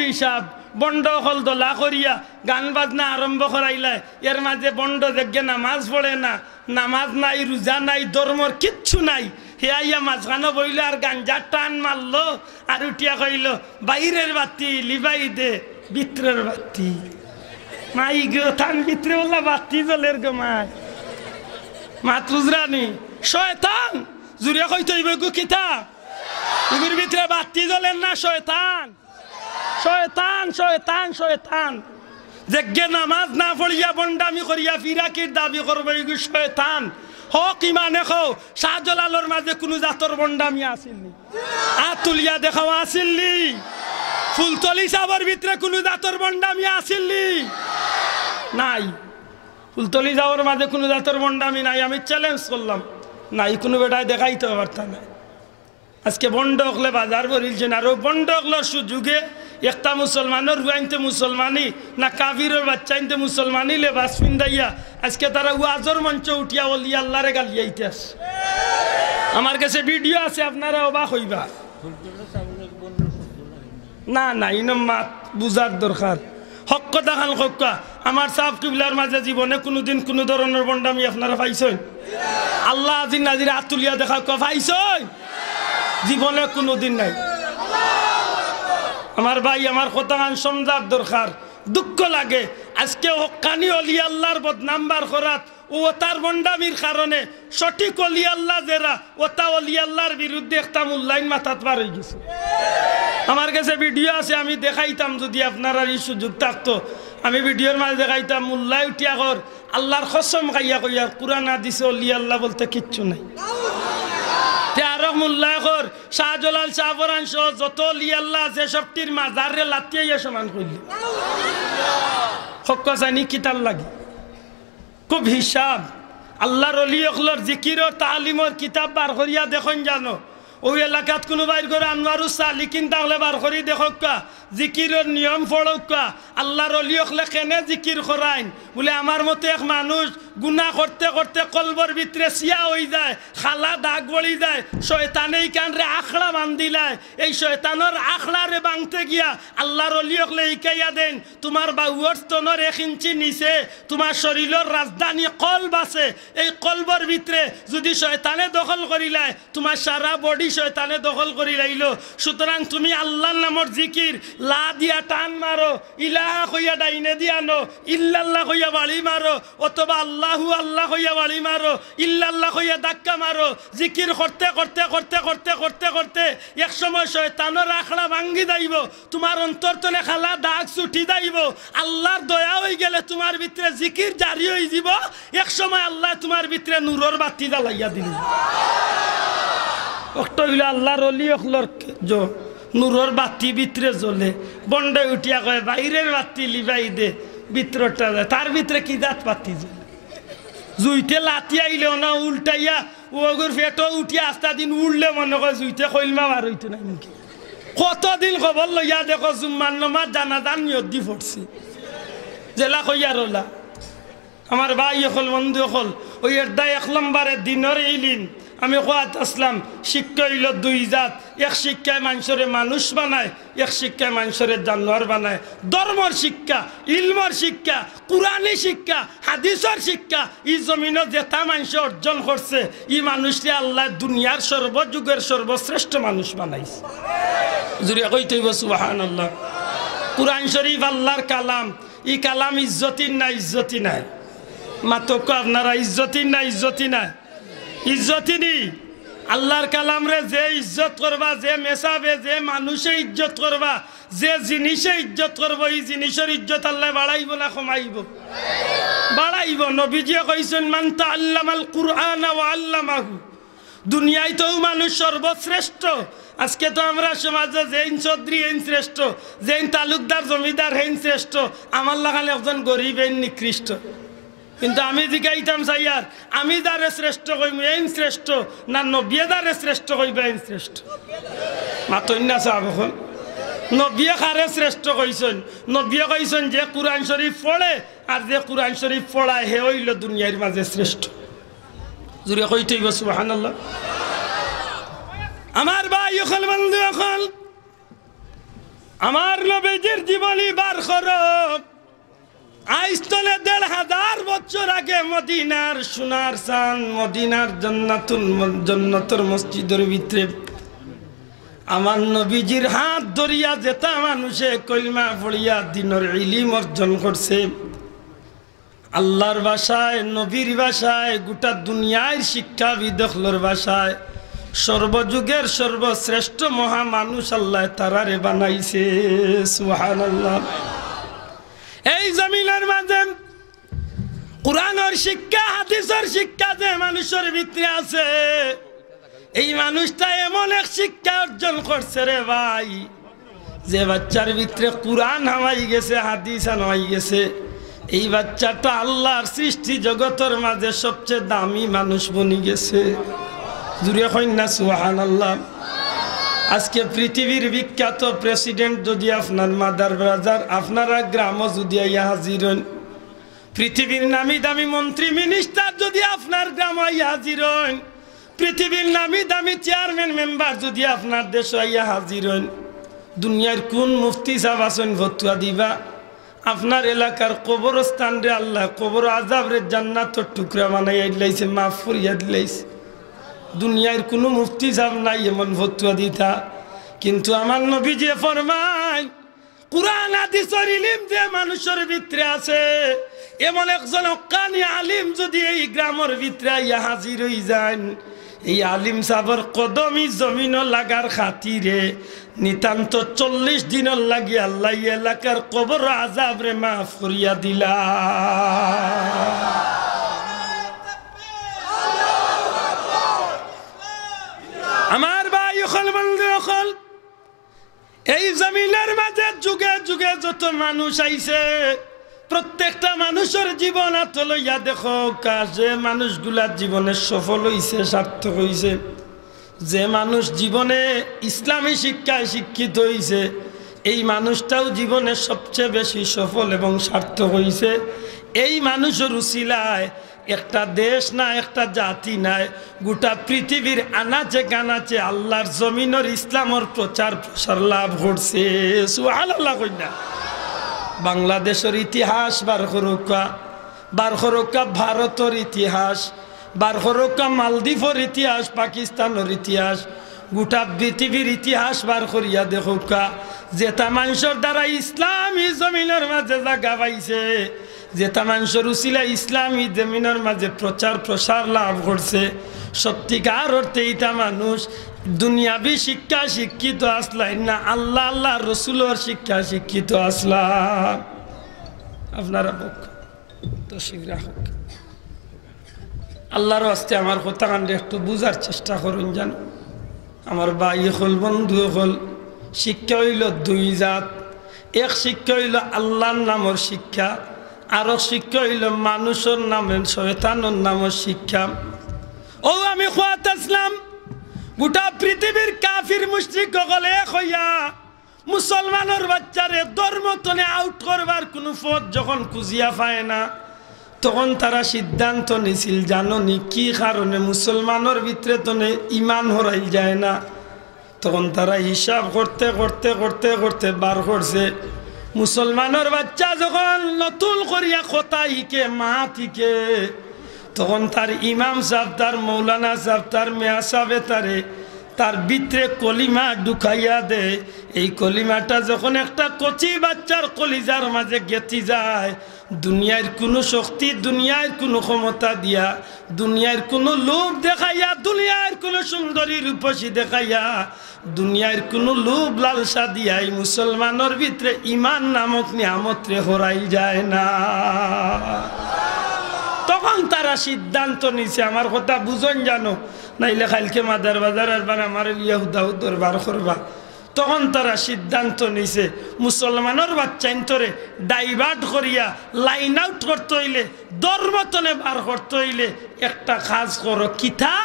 হিসাব বন্ড হল দোলা করিয়া গান বাজনা আরম্ভ করাইলাই এর মাঝে বন্ড দেখে নামাজ পড়ে না নামাজ নাই রোজা নাই ধর্মর কিচ্ছু নাই হে আইয়া মাঝখানে বইল আর গাঞ্জা টান মারলো আর উঠিয়া কইল বাইরের বাতি লিবাই দে ভিতরের বাতি মাই গো থান ভিতরে বললা বাতি জ্বলের গো মা তুজরানি শয়তান জুড়ে কইতে হইব গো কিতা এগুর ভিতরে বাতি জ্বলেন না শয়তান শয়তান শয়তান শয়তান যে নামাজ না পড়িয়া বন্ডামি করিয়া ফিরাকির দাবি করবে এগুলো শয়তান হক ইমানে খাও শাহজালালর মাঝে কোনো জাতর বন্ডামি আসিলনি আতুলিয়া দেখাও আসিলনি ফুলতলি সাবর ভিতরে কোনো জাতর বন্ডামি আসিলনি নাই ফুলতলি যাওয়ার মাঝে কোনো জাতর বন্ডামি নাই আমি চ্যালেঞ্জ করলাম নাই কোনো বেটায় দেখাইতে পারতাম না আজকে বন্ড হলে বাজার বলিলছেন আর বন্ড হলোর সুযোগে একটা মুসলমানের হুয়াইনতে মুসলমানি না কাবিরের বাচ্চা আনতে মুসলমানি লেবাস পিন্দাইয়া আজকে তারা ওয়াজর মঞ্চ উঠিয়া বলি আল্লাহরে গালিয়াইতে আসে আমার কাছে ভিডিও আছে আপনারা অবাক হইবা না না ইনম মাত বুঝার দরকার হক কথা খান হক্কা আমার সাহেব কিবলার মাঝে জীবনে কোনোদিন কোনো ধরনের বন্ডামি আপনারা পাইছেন আল্লাহ আজিন নাজির আতুলিয়া দেখা পাইছেন জীবনে কোনোদিন নাই আমার ভাই আমার কথা সমঝার দরকার দুঃখ লাগে আজকে হক্কানি অলি আল্লাহর বদনাম্বার করাত ও তার বন্ডামির কারণে সঠিক অলি আল্লাহ যারা ওটা অলি আল্লাহর বিরুদ্ধে একটা মূল্যায়ন মাথাত পার হয়ে গেছে আমার কাছে ভিডিও আছে আমি দেখাইতাম যদি আপনারা এই সুযোগ থাকতো আমি ভিডিওর মাঝে দেখাইতাম মূল্যায় উঠিয়া কর আল্লাহর কসম খাইয়া কইয়া কুরআন হাদিসে অলি আল্লাহ বলতে কিচ্ছু নাই আরো মূল্যায় কর শাহজালাল শাহপরান সহ যত অলি আল্লাহ আছে সবটির মাজারে লাতিয়াইয়া সমান করলি হক জানি কিতার লাগে খুব হিসাব আল্লাহর ওলি হকলর জিকির ও তালিমর কিতাব বার করিয়া দেখুন জানো ওই এলাকাত কোনো বাইর করে আনোয়ারুস সালিকিন তাহলে বার করি দেখকা জিকিরের নিয়ম পড়কা আল্লাহর ওলি হকলে কেনে জিকির করাইন বলে আমার মতো এক মানুষ গুনাহ করতে করতে কলবর ভিতরে সিয়া হয়ে যায় খালা দাগ বলি যায় শয়তানেই কানরে আখড়া বান্ধিলায় এই শয়তানের আখড়ারে বাংতে গিয়া আল্লাহর ওলি হকলে ইকাইয়া দেন তোমার বাউর স্তনের 1 ইঞ্চি নিচে তোমার শরীরের রাজধানী কলব আছে এই কলবর ভিতরে যদি শয়তানে দখল করিলায় তোমার সারা বডি শয়তানে দখল করি লাইল সুতরাং তুমি আল্লাহর নামের জিকির লা দিয়া টান মারো ইলাহা কইয়া ডাইনে দিয়ানো ইল্লাল্লাহ কইয়া বাড়ি মারো অথবা আল্লাহু আল্লাহ কইয়া বাড়ি মারো ইল্লাল্লাহ কইয়া ধাক্কা মারো জিকির করতে করতে করতে করতে করতে করতে এক সময় শয়তানের আখড়া ভাঙ্গি যাইব তোমার অন্তরতলে খালা দাগ ছুটি যাইব আল্লাহর দয়া হয়ে গেলে তোমার ভিতরে জিকির জারি হয়ে যাব এক সময় আল্লাহ তোমার ভিতরে নূরের বাতি জ্বালাইয়া দিল আল্লাহর ওলি হকলর নূরের বাতি ভিতরে জ্বলে বন্ডে উঠিয়া কয় বাইরের বাতি লিবাই দে ভিতরটা যায় তার ভিতরে কি জাত পাতি জ্বলে জুইতে লাতি আইলেও না উল্টাইয়া ওগুর ফেটও উঠিয়া আস্তা দিন উঠলে মনে করে জুইতে কইলমা বার হইতো না নাকি কতদিন খবর লইয়া দেখো জুম্মার নমাজ জানাজার নিয়ত দি পড়ছি জেলা কইয়া রলা আমার ভাই হল বন্ধু হল ওই এর 1 নম্বরে দিনের ইলিম আমি কোয়াত আসলাম শিক্ষা হইল 2 জাত এক শিক্ষায় মানুষরে মানুষ বানায় এক শিক্ষায় মানুষরে জানোয়ার বানায় ধর্মর শিক্ষা ইলমর শিক্ষা কুরআনী শিক্ষা হাদিসের শিক্ষা এই জমিনে যেটা মানুষ অর্জন করছে এই মানুষকে আল্লাহ দুনিয়ার সর্বযুগের সর্বশ্রেষ্ঠ মানুষ বানাইছে জুরিয়া কইতে হইব সুবহানাল্লাহ কুরআন শরীফ আল্লাহর কালাম এই কালাম ইজ্জতির না ইজ্জতি নাই মাতক আপনারা ইজ্জতির না ইজ্জতি নাই ইজ্জতি নি আল্লাহর কালাম রে যে ইজ্জত করবা যে মেসাবে যে মানুষে ইজ্জত করবা যে জিনিসে ইজ্জত করবো এই জিনিসের ইজ্জত আল্লাহ বাড়াইব না কমাইব বাড়াইব নবীজিয়ে কইছেন মান তাআল্লামাল কুরআন ওয়া আল্লামাহু দুনিয়ায় তো মানুষ সর্বশ্রেষ্ঠ আজকে তো আমরা সমাজে জেন চৌধুরী হেন শ্রেষ্ঠ জেন তালুকদার জমিদার হেন শ্রেষ্ঠ আমার লাগালে একজন গরিব হেন নিকৃষ্ট কিন্তু আমি জিগাইতাম সাইয়ার আমি যারে শ্রেষ্ঠ কইম এই শ্রেষ্ঠ না নবিয়ে যারে শ্রেষ্ঠ কইবা এই শ্রেষ্ঠ মাতই না সাহেব এখন নবিয়ে কারে শ্রেষ্ঠ কইছেন নবিয়ে কইছেন যে কুরআন শরীফ পড়ে আর যে কুরআন শরীফ পড়ায় হে হইল দুনিয়ার মাঝে শ্রেষ্ঠ জুরে কইতে হইব সুবহানাল্লাহ আমার ভাই এখন বন্ধু এখন আমার নবীজির জীবনী বার করো আজ তলে 1500 বছর আগে মদিনার সোনার চান মদিনার জান্নাতুর মসজিদের ভিতরে আমার নবীজির হাত ধরিয়া যেটা মানুষে কলমা পড়িয়া দিনের ইলম অর্জন করছে আল্লাহর ভাষায় নবীর ভাষায় গোটা দুনিয়ার শিক্ষাবিদখলর ভাষায় সর্বযুগের সর্বশ্রেষ্ঠ মহা মানুষ আল্লাহ তারারে বানাইছে সুবহানাল্লাহ এই জমিনের মাঝে কুরআনের শিক্ষা হাদিসের শিক্ষা যে মানুষের ভিতরে আছে এই মানুষটা এমন এক শিক্ষা অর্জন করছে রে ভাই যে বাচ্চার ভিতরে কুরআন হামাই গেছে হাদিস হামাই গেছে এই বাচ্চাটা আল্লাহর সৃষ্টি জগতের মাঝে সবচেয়ে দামি মানুষ বনি গেছে জুড়ে কইন না সুবহানাল্লাহ আজকে পৃথিবীর বিখ্যাত প্রেসিডেন্ট যদি আপনার মাদার ব্রাদার আপনারা গ্রাম যদি আইয়া হাজির হন পৃথিবীর নামি দামি মন্ত্রী মিনিস্টার যদি আপনার গ্রাম আইয়া হাজির হন পৃথিবীর নামি দামি চেয়ারম্যান মেম্বার যদি আপনার দেশ আইয়া হাজির হন দুনিয়ার কোন মুফতি সাহেব আছেন ফতুয়া দিবা আপনার এলাকার কবরস্থান রে আল্লাহ কবর আযাব রে জান্নাতের টুকরা বানাইয়া দিলাইছে মাফ করিয়া দিলাইছে দুনিয়ার কোনো মুফতি সাহেব নাই এমন ফতুয়া দিতা কিন্তু আমার নবীজি ফরমায় কুরআন হাদিসের ইলম যে মানুষের ভিতরে আছে এমন একজন হক্কানি আলিম যদি এই গ্রামের ভিতরে আইয়া হাজির হই যান এই আলিম সাহেবের কদমি জমিন লাগার খাতিরে নিতান্ত 40 দিন লাগি আল্লাহ এলাকার কবর আযাব রে মাফ করিয়া দিলা আমার ভাই হল বন্ধু হল এই জমিনের মাঝে যুগে যুগে যত মানুষ আইছে প্রত্যেকটা মানুষের জীবন হাতে লইয়া দেখো যে মানুষগুলার জীবনে সফল হইছে, সার্থক হইছে, যে মানুষ জীবনে ইসলামী শিক্ষায় শিক্ষিত হইছে, এই মানুষটাও জীবনে সবচেয়ে বেশি সফল এবং সার্থক হইছে। এই মানুষের উসিলায় একটা দেশ না, একটা জাতি নাই, গোটা পৃথিবীর আনাচে কানাচে আল্লাহর জমিনের ইসলামের প্রচার প্রসার লাভ করছে। সুবহানাল্লাহ কইনা। বাংলাদেশের ইতিহাস বার করুকা, ভারতের ইতিহাস বার করুকা, মালদ্বীপের ইতিহাস, পাকিস্তানের ইতিহাস, গোটা পৃথিবীর ইতিহাস বার করিয়া দেখুকা, যেটা মানুষের দ্বারা ইসলামী জমিনের মাঝে জায়গা পাইছে, যেটা মানুষের উসিলা ইসলামী জমিনের মাঝে প্রচার প্রসার লাভ করছে, সত্যিকার অর্থে এটা মানুষ দুনিয়াবি শিক্ষা শিক্ষিত আসলাম না, আল্লাহ আল্লাহ রসুলের শিক্ষা শিক্ষিত আসলাম। আপনারা তো শীঘ্র হোক আল্লাহর হস্তে আমার কথা কাণ্ডে একটু বুঝার চেষ্টা করুন। জানো আমার ভাই হল, বন্ধু হল, শিক্ষা হইল দুই জাত। এক শিক্ষা হইল আল্লাহর নামের শিক্ষা, আর শিক্ষা হইল মানুষের নামের, শয়তানের নামের শিক্ষা। ও আমি খোয়াত আসলাম, গোটা পৃথিবীর কাফির মুশরিক সকলে এক হইয়া মুসলমানের বাচ্চারে ধর্ম তনে আউট করবার কোনো পথ যখন খুঁজিয়া পায় না, তখন তারা সিদ্ধান্ত নিছিল, জাননি কি কারণে মুসলমানের ভিতরে তনে ইমান হরাই যায় না। তখন তারা হিসাব করতে করতে করতে করতে বার করছে, মুসলমানের বাচ্চা যখন নতুন করিয়া কথা শিখে, মা শিখে, তখন তার ইমাম সাহেব, তার মৌলানা সাহেব, তার মেয়া সাহেবে তার ভিতরে কলিমা ঢুকাইয়া দে। এই কলিমাটা যখন একটা কচি বাচ্চার কলিজার মাঝে গেঁথি যায়, দুনিয়ার কোনো শক্তি, দুনিয়ার কোনো ক্ষমতা দিয়া, দুনিয়ার কোনো লোভ দেখাইয়া, দুনিয়ার কোনো সুন্দরী রূপসী দেখাইয়া, দুনিয়ার কোনো লোভ লালসা দিয়াই মুসলমানের ভিতরে ইমান নামক নিয়ামতরে হরাই যায় না। তখন তারা সিদ্ধান্ত নিছে, আমার কথা বুঝন জানো, নাইলে কালকে মাদার বাজার আসবার আমার ইয়াহুদাউ দরবার করবা। তখন তারা সিদ্ধান্ত নিছে, মুসলমানের বাচ্চা ইন্তরে ডাইভার্ট করিয়া লাইন আউট করতে হইলে, ধর্মতনে বার করতে হইলে একটা কাজ করো, কিথা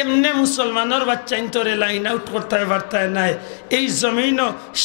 এমনে মুসলমানের বাচ্চা ইন্তরে লাইন আউট করতে পারতায় নাই। এই জমিন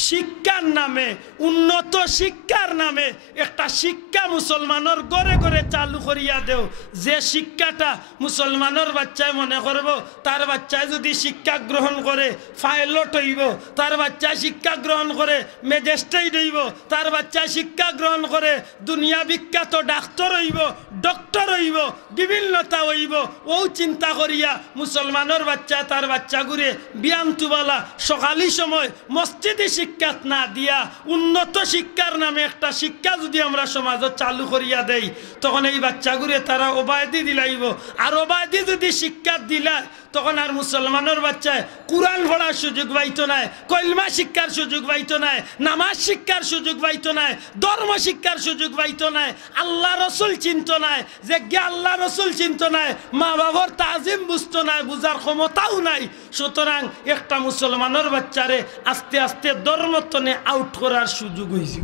শিক্ষার নামে, উন্নত শিক্ষার নামে একটা শিক্ষা মুসলমানের ঘরে ঘরে চালু করিয়া দেও, যে শিক্ষাটা মুসলমানের বাচ্চায় মনে করব তার বাচ্চায় যদি শিক্ষা গ্রহণ করে পাইলট হইব, তার বাচ্চা শিক্ষা গ্রহণ করে ম্যাজিস্ট্রেট হইব, তার বাচ্চা শিক্ষা গ্রহণ করে দুনিয়া বিখ্যাত ডাক্তার হইব, ডক্টর হইব, বিভিন্নতা হইব, ও চিন্তা করিয়া মুসলমানের বাচ্চা তার বাচ্চা ঘুরে বিয়াম তুবালা সকালি সময় মসজিদে শিক্ষা না দিয়া উন্নত শিক্ষার নামে একটা শিক্ষা যদি আমরা সমাজে চালু করিয়া দেই, তখন এই বাচ্চা ঘুরে তারা ওবায়দি দিলাইব। আর ওবায়দি যদি শিক্ষা দিলায়, তখন আর মুসলমানের বাচ্চায় কুরআন পড়ার সুযোগ পাইতো নাই, কলমা শিক্ষার সুযোগ পাইতো নাই, নামাজ শিক্ষার সুযোগ পাইতো নাই, ধর্ম শিক্ষার সুযোগ পাইতো নাই, আল্লাহ রসুল চিনত নাই, যে আল্লাহ রসুল চিনত নাই, মা বাবার তাজিম বুঝতো নাই, বুঝার ক্ষমতাও নাই। সুতরাং একটা মুসলমানের বাচ্চারে আস্তে আস্তে ধর্মতনে আউট করার সুযোগ হয়েছে।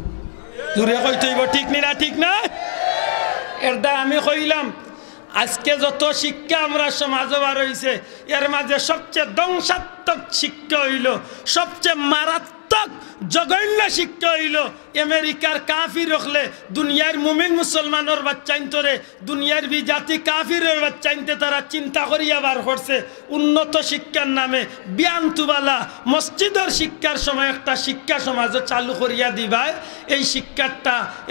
দূরে কইতেইব, ঠিক না? ঠিক না? এর দ্বারা আমি কইলাম, আজকে যত শিক্ষা আমরা সমাজে বার হয়েছে, এর মাঝে সবচেয়ে ধ্বংসাত্মক শিক্ষা হইল, সবচেয়ে মারাত্মক জঘন্য শিক্ষা হইল আমেরিকার কাফির রখলে দুনিয়ার মুমিন মুসলমানের বাচ্চাইন্তরে, দুনিয়ার বিজাতি কাফিরের বাচ্চাইনতে তারা চিন্তা করিয়া বার করছে উন্নত শিক্ষার নামে বিয়ান্তুবালা মসজিদের শিক্ষার সময় একটা শিক্ষা সমাজে চালু করিয়া দিবায়।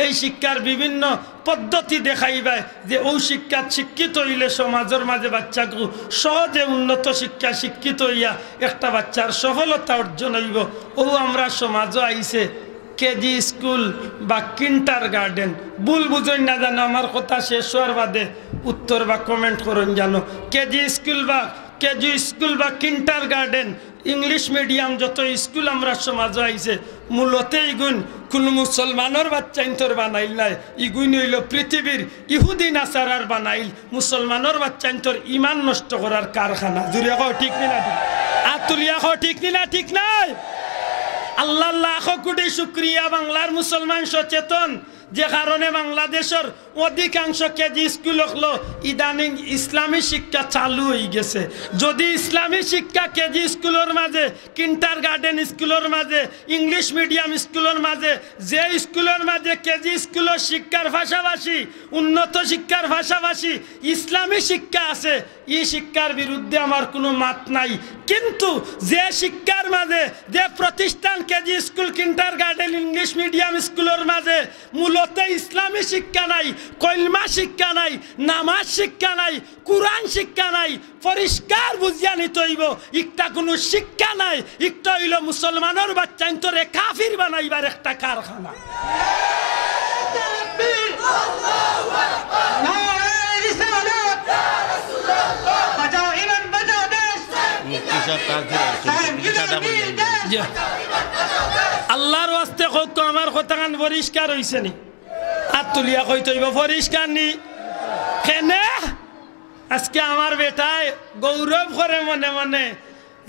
এই শিক্ষার বিভিন্ন পদ্ধতি দেখাইবায় যে ও শিক্ষা শিক্ষিত হইলে সমাজের মাঝে বাচ্চাকে সহজে উন্নত শিক্ষা শিক্ষিত হইয়া একটা বাচ্চার সফলতা অর্জন হইব। ও আমরা সমাজও আইছে কেজি স্কুল বা কিন্টার গার্ডেন, ভুল বুঝুন না জানো, আমার কথা শেষ হওয়ার বাদে উত্তর বা কমেন্ট করুন জানো, কেজি স্কুল বা কিন্টার গার্ডেন ইংলিশ মিডিয়াম যত স্কুল আমরা সমাজে আইছে, মূলত ইগুন কোনো মুসলমানের বাচ্চা ইন্তর বানাইল নাই, ইগুন হইল পৃথিবীর ইহুদি নাসারার বানাইল মুসলমানের বাচ্চা ইন্তর ইমান নষ্ট করার কারখানা। জুড়ে কও ঠিক না? আতুলিয়া কও ঠিক না? ঠিক নাই? আল্লাহ লাখ কোটি শুক্রিয়া, বাংলার মুসলমান সচেতন, যে কারণে বাংলাদেশের অধিকাংশ কেজি স্কুল হলো ইদানিং ইসলামী শিক্ষা চালু হয়ে গেছে। যদি ইসলামী শিক্ষা কেজি স্কুলের মাঝে, কিন্টার গার্ডেন স্কুলের মাঝে, ইংলিশ মিডিয়াম স্কুলের মাঝে, যে স্কুলের মাঝে কেজি স্কুলের শিক্ষার পাশাপাশি উন্নত শিক্ষার পাশাপাশি ইসলামী শিক্ষা আছে, এই শিক্ষার বিরুদ্ধে আমার কোনো মাত নাই। কিন্তু যে শিক্ষার মাঝে, যে প্রতিষ্ঠান KG school, kinder garden, English medium স্কুলের মাঝে মূলত ইসলামী শিক্ষা নাই, কলমা শিক্ষা নাই, নামাজ শিক্ষা নাই, কোরআন শিক্ষা নাই, পরিষ্কার বুঝিয়া নিতে হইব একটা কোনো শিক্ষা নাই, একটা হইল মুসলমানের বাচ্চা তোরে কাফির বানাইবার একটা কারখানা। আল্লাহর ওয়াস্তে কত আমার কথাখান পরিষ্কার হইছে নি? হাত তুলিয়া কইতে হইব পরিষ্কার নি? কেনে আজকে আমার বেটায় গৌরব করে মনে মনে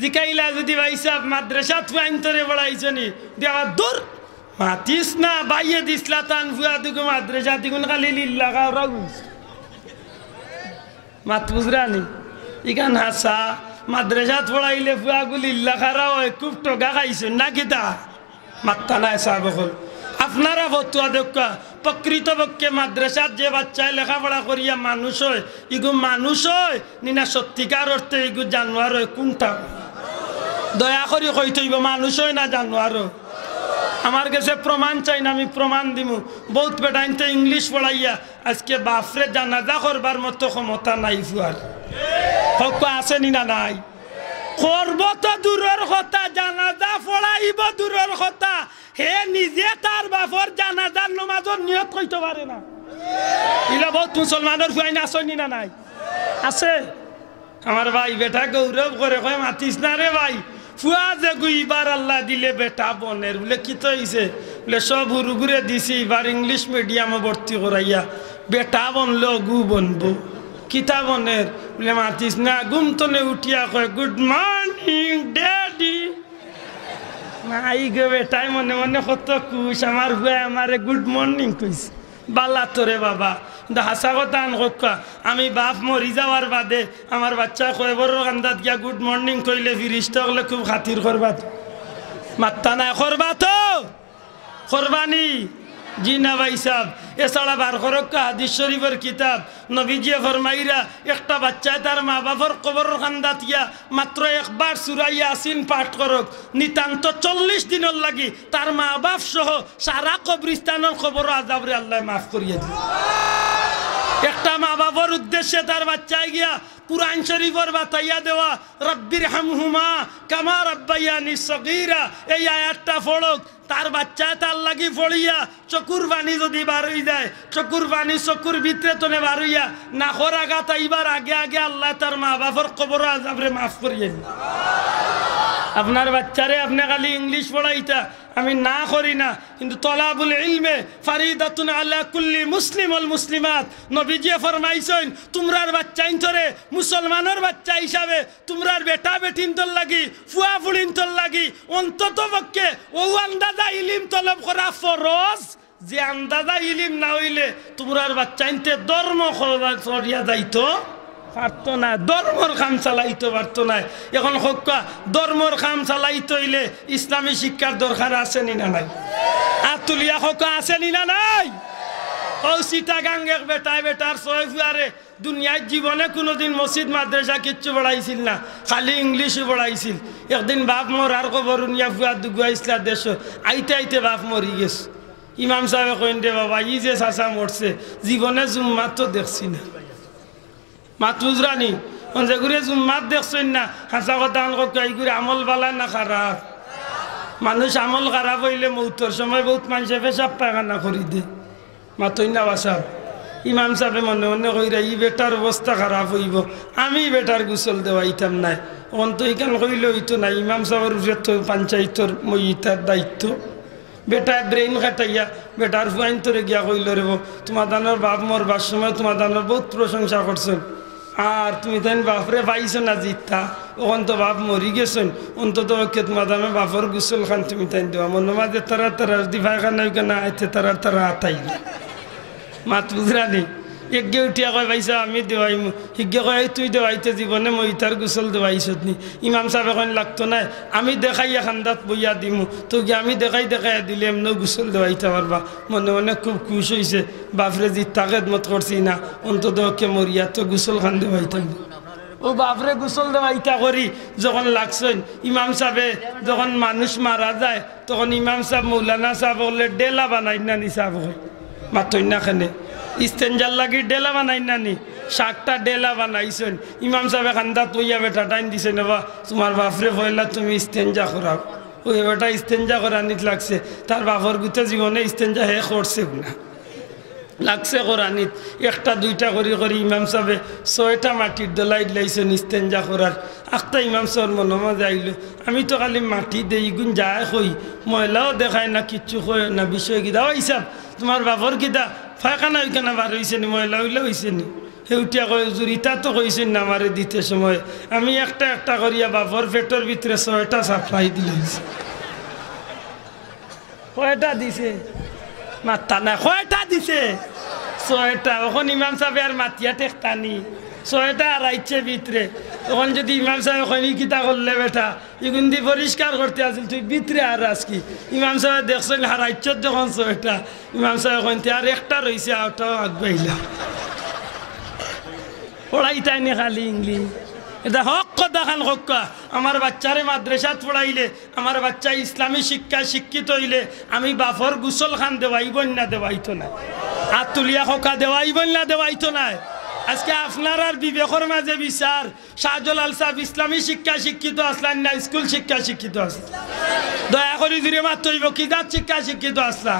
জিকাইলা যদি ভাই সাহেব মাদ্রাসা ফুয়াইন্তরে পড়াইছে নি, আমার দূর মাতিস না বাইয়ে দিসলা তান ফুয়া দুগো মাদ্রাসা দিগুন খালি লিল্লা কাউরা মাত বুঝরানি ইখান হাসা মাদ্রাসাত পড়াইলে ফুয়াগুলি ইল্লাখারা হয় খুব টকা খাইছেন না কিতা মাত্তা নাই সাহেব। আপনারা ফতুয়া দেখা প্রকৃতপক্ষে মাদ্রাসাত যে বাচ্চায় লেখাপড়া করিয়া মানুষ হয়, ইগু মানুষ হয় নিনা সত্যিকার অর্থে ইগু জানোয়ার হয়? কোনটা দয়া করি কইতে হইব, মানুষ হয় না জানোয়ার? আমার কাছে প্রমাণ চাই না, আমি প্রমাণ দিব। বহুত বেটাইনতে ইংলিশ পড়াইয়া আজকে বাপরে জানাজা করবার মতো ক্ষমতা নাই ফুয়ার। হক আসেনি না নাই? করব তো দূরের কথা, জানাজা পড়াইব দূরের কথা, হে নিজে তার বাপর জানাজার নমাজের নিয়ত কইতে পারে না। ইলা বহুত মুসলমানের ফুয়াইন আসেনি না নাই? আছে। আমার ভাই বেটা গৌরব করে কয় মাতিস না রে ভাই, ফুয়া যে গুইবার আল্লাহ দিলে বেটা বনের বলে কি তো হইছে বলে সব হুরুগুরে দিছি, এবার ইংলিশ মিডিয়ামে ভর্তি করাইয়া বেটা বনলো গু বনবো। কিতা বনের বলে মাতিস না, ঘুমতনে উঠিয়া কয় গুড মর্নিং ড্যাডি। নাই গো বেটাই মনে মনে কত খুশ, আমার ভুয়া আমারে গুড মর্নিং কইছে। বালা তোরে বাবা, কিন্তু হাসা কথা আন কা আমি বাপ মরি যাওয়ার বাদে আমার বাচ্চা কয় বড় কান্দাত গিয়া গুড মর্নিং কইলে ফিরিস্তা হলে খুব খাতির করবা তো? মাত্তা নাই করবা তো? করবানি জি না ভাই সাহেব? এছাড়া বার করক্কা হাদিস শরীফের কিতাব নবীজিয়ে ফরমাইরা একটা বাচ্চায় তার মা বাবার কবর কান্দাত গিয়া মাত্র একবার সূরা ইয়াসিন পাঠ করক, নিতান্ত 40 দিনের লাগি তার মা বাপ সহ সারা কবরস্থানের খবর আযাবরে আল্লাহ মাফ করিয়ে দিল। একটা মা বাবার উদ্দেশ্যে তার বাচ্চায় গিয়া কুরআন শরীফের বাতাইয়া দেওয়া রব্বির হামহুমা কামা রাব্বায়ানি সগীরা, এই আয়াতটা পড়ক। তার বাচ্চা তার লাগি পড়িয়া চকুর পানি যদি বার হয়ে যায়, চকুর পানি চকুর ভিতরে তনে বার হইয়া নাখর আঘাত আইবার আগে আগে আল্লাহ তার মা বাবার কবর আযাবরে মাফ করিয়ে দিল। আপনার বাচ্চারে আপনি খালি ইংলিশ পড়াইতা আমি না করি না, কিন্তু তলাবুল ইলমে ফারিদাতুন আলা কুল্লি মুসলিম ওয়াল মুসলিমাত। নবীজি ফরমাইছেন তোমরার বাচ্চা ইনতরে মুসলমানের বাচ্চা হিসাবে তোমরার বেটা বেটিনতর লাগি ফুয়া ফুড়িনতর লাগি অন্তত পক্ষে ও আন্দাজা ইলিম তলব করা ফরজ, যে আন্দাজা ইলিম না হইলে তোমরার বাচ্চা ইনতে ধর্ম করিয়া যাইতো পারতো না, ধর্মর কাম চালাইতে পারতো না। এখন হক্কা ধর্মর কাম চালাইতে হইলে ইসলামী শিক্ষার দরকার আছে নি না নাই? আতুলিয়া হক্কা আছে নি না নাই? ও চিটাগাঙ্গের বেটায় বেটার ছয় ফুয়ারে দুনিয়ার জীবনে কোনোদিন মসজিদ মাদ্রাসা কিচ্ছু পড়াইছিল না, খালি ইংলিশও পড়াইছিল। একদিন বাপ মোর আর খবর উনিয়া ফুয়া দুগুয়াইছিলা দেশ আইতে আইতে বাপ মরি গেছে। ইমাম সাহেব কইন দে বাবা ই যে চাচা মরছে জীবনে জুম্মাত তো দেখছি না। মাত বুঝরানি যেগুলো জুম্মাত দেখছেন না, হাসা কথা এইগুলো আমল বালা না খারাপ? মানুষ আমল খারাপ হইলে মৌতর সময় বহুত মানুষে পেশাব পায়খানা করি দে। মাতই না বাসাব ইমাম সাহেব মনে মনে কইরা ই বেটার অবস্থা খারাপ হইব, আমি বেটার গোসল দেওয়াইতাম নাই। অন্ত ইখান কইলে হইতো না, ইমাম সাহেবের উপরে তো পঞ্চায়েতর মইতার দায়িত্ব। বেটা ব্রেইন খাটাইয়া বেটার ফুয়াইন তোরে গিয়া কইল রে তোমার দানোর বাপ মরবার সময় তোমার দানোর বহুত প্রশংসা করছেন, আর তুমি তাই বাপরে পাইছো না জিতা ওখান তো বাপ মরি গেছেন অন্তত কেত মাদামে বাপর গুসল খান তুমি তাই দেওয়া মনে মাঝে তারা তারা যদি ভাইখানা না আইতে তারা তারা আতাই মাত বুঝরানি একগে উঠিয়া কয় পাইছা আমি দেওয়াইমু হিগে কয় তুই দেওয়াইতে জীবনে মই তার গুসল দেওয়াইছত নি ইমাম সাহেব এখন লাগতো না আমি দেখাইয়া খান্দাত বইয়া দিমু তো কি আমি দেখাইয়া দিলে এমন গুসল দেওয়াইতে পারবা মনে মনে খুব খুশ হয়েছে বাপরে জি তাকে মত করছি না অন্তত ওকে মরিয়া তো গুসল খান দেওয়াইতাম ও বাপরে গুসল দেওয়াইতা করি যখন লাগছেন ইমাম সাহেবে যখন মানুষ মারা যায় তখন ইমাম সাহেব মৌলানা সাহেব বললে ডেলা বানাই না নি সাহেব মাতই না খানে ইস্তেঞ্জার লাগি ডেলা বানাই নানি 60টা ডেলা বানাইছেন ইমাম সাহেব খান্দাত বইয়া বেটা টাইম দিছে নেবা তোমার বাপরে বললা তুমি ইস্তেঞ্জা করাও ওই বেটা ইস্তেঞ্জা করানিত লাগছে তার বাপর গুতে জীবনে ইস্তেঞ্জা হে করছে না লাগছে করানিত একটা দুইটা করি ইমাম সাহেবে 6টা মাটির দলাই লাইছেন ইস্তেঞ্জা করার একটা ইমাম সাহেব মনে মাঝে আইলো আমি তো খালি মাটি দেই গুণ যায় কই ময়লাও দেখায় না কিচ্ছু কয় না বিষয় কিদা ও হিসাব তোমার বাপর কিদা ফাঁকানা ওইখানে বার হয়েছে নি ময়লা হইলে হয়েছে নি সেউটিয়া কয় জুরিতা তো কইছেন না আমারে দিতে সময় আমি একটা করিয়া বাপর পেটের ভিতরে 6টা সাপ্লাই দিলে কয়টা দিছে মাত্তা না কয়টা দিছে 6টা এখন ইমাম সাহেব আর মাতিয়া টেকতানি 6টা আড়াইছে ভিতরে তখন যদি ইমাম সাহেব খনি কিতা করলে বেটা এগুন দিয়ে পরিষ্কার করতে আসিল তুই ভিতরে আর আজকি ইমাম সাহেব দেখছেন হারাইছত যখন 6টা ইমাম সাহেব কইতে আর একটা রয়েছে আওটাও আগবাইলা পড়াইতাই নি খালি ইংলিশ এটা হক কথা খান হক্কা আমার বাচ্চারে মাদ্রাসাত পড়াইলে আমার বাচ্চা ইসলামী শিক্ষা শিক্ষিত হইলে আমি বাফর গুসল খান দেওয়াইবন না দেওয়াইতো না আর তুলিয়া হকা দেওয়াইবন না দেওয়াইতো না আজকে আপনার আর বিবেকর মাঝে বিচার শাহজালাল সাহেব ইসলামী শিক্ষা শিক্ষিত আসলেন না স্কুল শিক্ষা শিক্ষিত আসলেন দয়া করে জুড়ে মাত্র হইব কি যাত শিক্ষা শিক্ষিত আসলা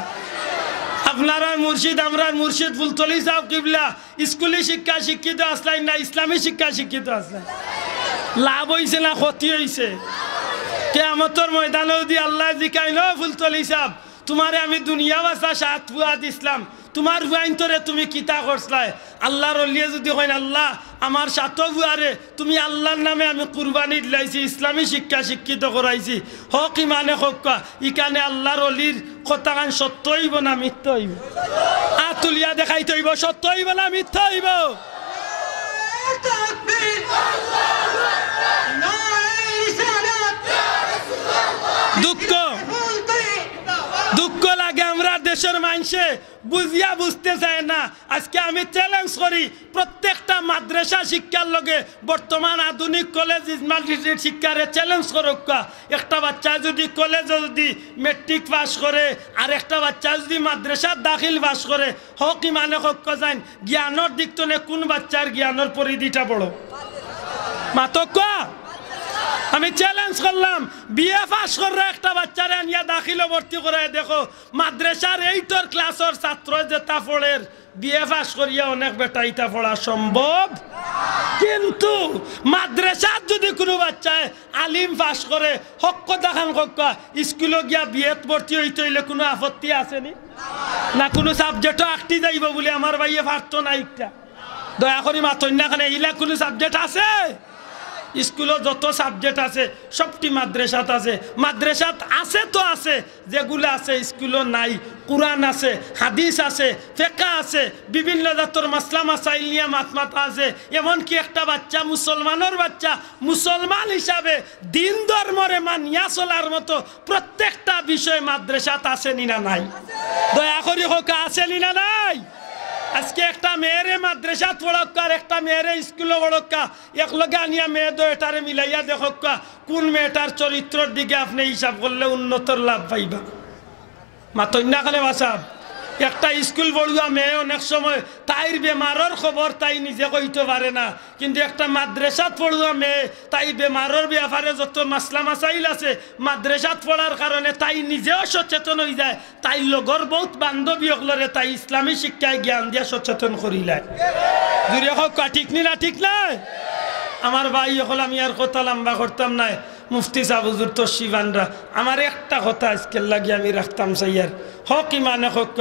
আপনারা মুর্শিদ আমরা মুর্শিদ ফুলতলি সাহেব কিবলা স্কুলে শিক্ষা শিক্ষিত আসলেন না ইসলামী শিক্ষা শিক্ষিত আসলেন লাভ হয়েছে না ক্ষতি হয়েছে কিয়ামতের ময়দানে যদি আল্লাহ জিকাইল ফুলতলি সাহেব তোমারে আমি দুনিয়া বাসা সাত ফুয়াদ ইসলাম তোমার ভাইন্তরে তুমি কিতা করছলাই আল্লাহর ওলিয়ে যদি কইন আল্লাহ আমার সাত ফুয়ারে তুমি আল্লাহর নামে আমি কুরবানি দিলাইছি ইসলামী শিক্ষা শিক্ষিত করাইছি হক ইমানে হক ইকানে আল্লাহর ওলির কথাগান সত্য হইব না মিথ্যা হইব আতুলিয়া দেখাইতে হইব সত্য হইব না মিথ্যা হইব দুঃখ লাগে আমরা দেশের মানুষে বুঝিয়া বুঝতে চায় না আজকে আমি চ্যালেঞ্জ করি প্রত্যেকটা মাদ্রাসা শিক্ষার লগে বর্তমান আধুনিক কলেজ ইসমাইল শিক্ষারে চ্যালেঞ্জ করুক একটা বাচ্চা যদি কলেজে যদি মেট্রিক পাস করে আর একটা বাচ্চা যদি মাদ্রাসার দাখিল পাস করে হক ইমানে হক যান জ্ঞানের দিক তো কোন বাচ্চার জ্ঞানের পরিধিটা বড় মাতক আমি চ্যালেঞ্জ করলাম বিএ পাস করে একটা বাচ্চারে আনিয়া দাখিল ভর্তি করে দেখো মাদ্রাসার 8 ক্লাসের ছাত্র যেটা পড়ের বিএ পাস করিয়া অনেক বেটা ইটা পড়া সম্ভব কিন্তু মাদ্রাসার যদি কোনো বাচ্চায় আলিম পাস করে হক দেখান হক্কা স্কুলে গিয়া বিএত ভর্তি হইতে হইলে কোনো আপত্তি আসেনি না কোনো সাবজেক্টও আটটি যাইব বলে আমার ভাইয়ে পারতো না একটা দয়া করি মাতন না খানে ইলা কোনো সাবজেক্ট আছে স্কুলে যত সাবজেক্ট আছে সবটি মাদ্রাসাত আছে মাদ্রাসাত আছে তো আছে যেগুলো আছে স্কুলে নাই কুরআন আছে হাদিস আছে ফিকহ আছে বিভিন্ন জাতর মাসলা মাসাইল নিয়ে মাথা আছে এমনকি একটা বাচ্চা মুসলমানের বাচ্চা মুসলমান হিসাবে দিন ধর্মরে মানিয়া চলার মতো প্রত্যেকটা বিষয় মাদ্রাসাত আছে না নাই দয়া করে হোক আছে না নাই আজকে একটা মেয়েরে মাদ্রাসা পড়ক্কা আর একটা মেয়েরে স্কুলে পড়ক্কা একলগে আনিয়া মেয়ে দুইটারে মিলাইয়া দেখক্কা কোন মেয়েটার চরিত্রের দিকে আপনি হিসাব করলে উন্নতর লাভ পাইবা মাতন্যা খালে বাসাব একটা স্কুল পড়ুয়া মেয়ে অনেক সময় তাইর বেমারের খবর তাই নিজে কইতে পারে না কিন্তু একটা মাদ্রাসাত পড়ুয়া মেয়ে তাই বেমারের ব্যাপারে যত মাসলা মাসাইল আছে মাদ্রাসাত পড়ার কারণে তাই নিজেও সচেতন হয়ে যায় তাই লগর বহুত বান্ধবী সকলরে তাই ইসলামী শিক্ষায় জ্ঞান দিয়া সচেতন করিলায় জুড়ে হোক ঠিক নি না ঠিক নাই আমার ভাই হল আমি আর কথা লম্বা করতাম না মুফতি সাহেব হুজুর তশরিফানরা আমার একটা কথা আজকের লাগি আমি রাখতাম সাইয়ার হক ইমানে হক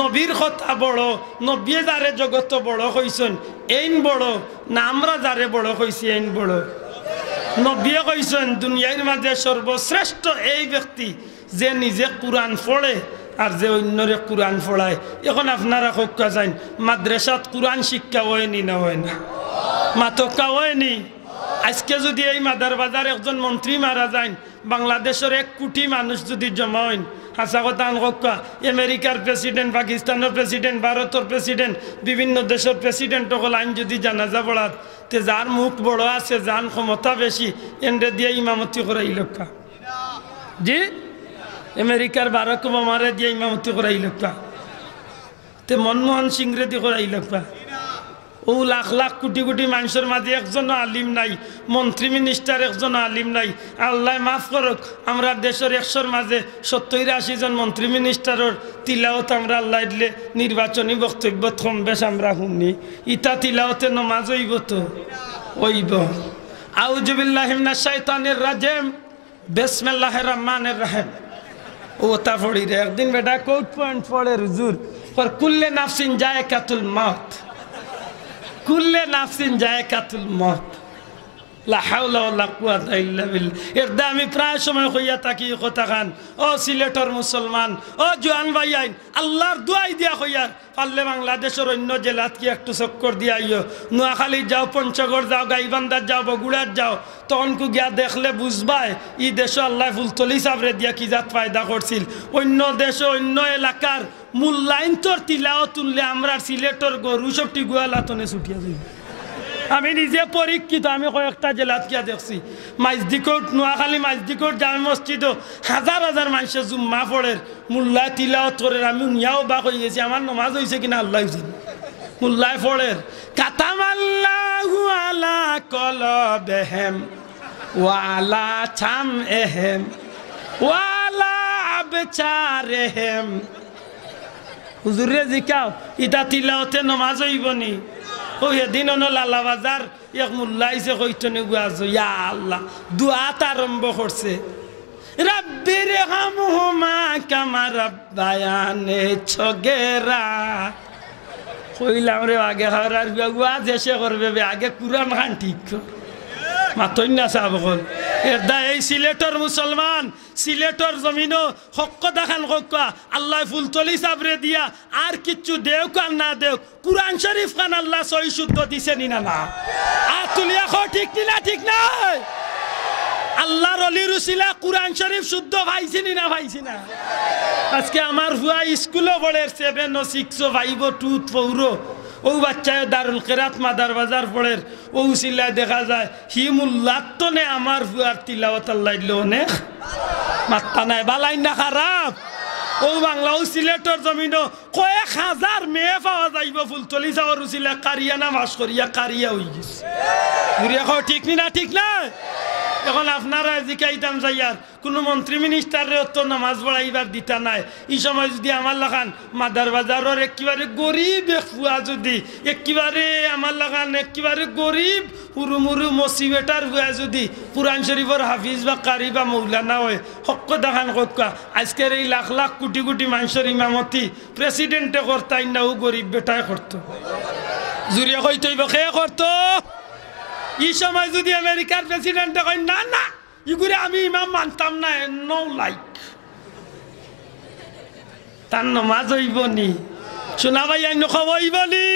নবীর কথা বড় নবী যারে জগত বড় হইছেন এইন বড় না আমরা যারে বড় হইছি এইন বড় নবীয়ে কইছেন দুনিয়ার মাঝে সর্বশ্রেষ্ঠ এই ব্যক্তি যে নিজে কোরআন পড়ে আর যে অন্যরে কোরআন পড়ায় এখন আপনারা হক্কা যান মাদ্রাসাত কোরআন শিক্ষা হয়নি না হয় না মাতকা হয়নি আজকে যদি এই মাদার বাজার একজন মন্ত্রী মারা যায় বাংলাদেশের 1 কোটি মানুষ যদি জমা হন হাসা কথা হক্কা আমেরিকার প্রেসিডেন্ট পাকিস্তানের প্রেসিডেন্ট ভারতের প্রেসিডেন্ট বিভিন্ন দেশের প্রেসিডেন্ট সকল আইন যদি জানাজা পড়াত তে যার মুখ বড় আছে যার ক্ষমতা বেশি এন্ডে দিয়ে ইমামতি করাই লক্কা জি আমেরিকার বারাক ওবামারে দিয়ে ইমামতি করাই লক্কা তে মনমোহন সিং রেদি করাই লক্কা ও লাখ লাখ কোটি কোটি মানুষের মাঝে একজন আলিম নাই মন্ত্রী মিনিস্টার একজন আলিম নাই আল্লাহ মাফ করুক আমরা দেশের 100-র মাঝে 70-80 জন মন্ত্রী মিনিস্টারের তিলাওত আমরা আল্লাহ দিলে নির্বাচনী বক্তব্য কম বেশ আমরা শুনি ইটা তিলাওতে নমাজ হইব তো হইব আউযু বিল্লাহি মিনাশ শাইতানির রাজিম বিসমিল্লাহির রহমানির রহিম ও তা পড়ি রে একদিন বেটা কোট পয়েন্ট পড়ে হুজুর পর কুল্লে নাফসিন জায়কাতুল মাউত কুল্লে নাফসিন জায়কাতুল মাউত লা হাওলা ওয়ালা কুওয়াতা ইল্লা বিল্লাহ এর আমি প্রায় সময় কইয়া থাকি কথা খান ও সিলেটের মুসলমান ও জওয়ান ভাই আইন আল্লাহর দোয়াই দিয়া কইয়া পারলে বাংলাদেশের অন্য জেলাত কি একটু চক্কর দিয়া আইও নোয়াখালী যাও পঞ্চগড় যাও গাইবান্ধার যাও বগুড়ার যাও তখন কু গিয়া দেখলে বুঝবাই ই দেশে আল্লাহ ফুলতলি সাবরে দিয়া কি জাত ফায়দা করছিল অন্য দেশে অন্য এলাকার মূল্যায়ন তোর তিলাও তুললে আমরা সিলেটের গরু সবটি গোয়ালাতনে ছুটিয়া যাই আমি নিজে পরীক্ষিত আমি কয়েকটা জেলাত গিয়া দেখছি মাইজদিকোট নোয়াখালী মাইজদিকোট জামে মসজিদও হাজার হাজার মানুষের জুম্মা পড়ের মুল্লায় তিলাওয়াত করে আমি নিয়াও বা কই গেছি আমার নমাজ হয়েছে কিনা আল্লাহ জানে মুল্লায় পড়ের কাতামাল্লাহু আলা কলবিহিম ওয়া আলা সামইহিম ওয়া আলা আবসারিহিম হুজুরে জিকাও ইটা তিলাওতে নমাজ হইবনি ও এদিন লালা বাজার এক মুল্লাইছে কইতনে গুয়াছো ইয়া আল্লাহ দুআত আরম্ভ করছে রাব্বির হামহুমা কামা রাব্বায়ানি সগীরা কইলাম রে আগে হরার গুয়া যেসে করবে আগে কুরআন খান ঠিক কর মাতই না সাবগল এদা এই সিলেটের মুসলমান সিলেটের জমিনও হক দেখান হক আল্লাহ ফুলতলি সাবরে দিয়া আর কিচ্ছু দেও কান না দেও কুরআন শরীফ খান আল্লাহ সহি শুদ্ধ দিছে নি না না আর তুলিয়া খো ঠিক না ঠিক নাই আল্লাহর অলি রুসিলা কুরআন শরীফ শুদ্ধ ভাইছি নি না ভাইছি না আজকে আমার হুয়া স্কুলে পড়ে 7 ও 6 ও 5 ও 2 পৌরো ও বাচ্চায় দারুল কেরাত মাদার বাজার পড়ের ও উসিলা দেখা যায় হিমুল্লাতনে আমার হুয়ার তিলাওয়াত আল্লাহ দিল অনেক মাত্তা নাই বালাই না খারাপ ও বাংলা ও সিলেটের জমিনও কয়েক হাজার মেয়ে পাওয়া যাইব ফুলতলি যাওয়ার উসিলা কারিয়া নামাজ করিয়া কারিয়া হয়ে গেছে ঘুরিয়া খাও ঠিক না ঠিক না এখন আপনারা জিকাইতাম যাইয়ার কোনো মন্ত্রী মিনিস্টারে তো নামাজ পড়াইবার দিতা নাই এই সময় যদি আমার লাগান মাদার বাজারের একেবারে গরিব ফুয়া যদি একেবারে আমার লাগান একেবারে গরিব হুরুমুরু মসিবেটার হুয়া যদি কুরআন শরীফের হাফিজ বা কারি বা মৌলানা হয় হক দেখান কক্কা আজকের এই লাখ লাখ কোটি কোটি মানুষের ইমামতি প্রেসিডেন্টে করতাই না ও গরিব বেটায় করতো জুড়িয়া কইতইব খেয়ে করতো এই সময় যদি আমেরিকার প্রেসিডেন্ট কয় না না ইগুরে আমি ইমাম মানতাম না নো লাইক তার নমাজ হইব নি শোনা ভাই আইন হইব নি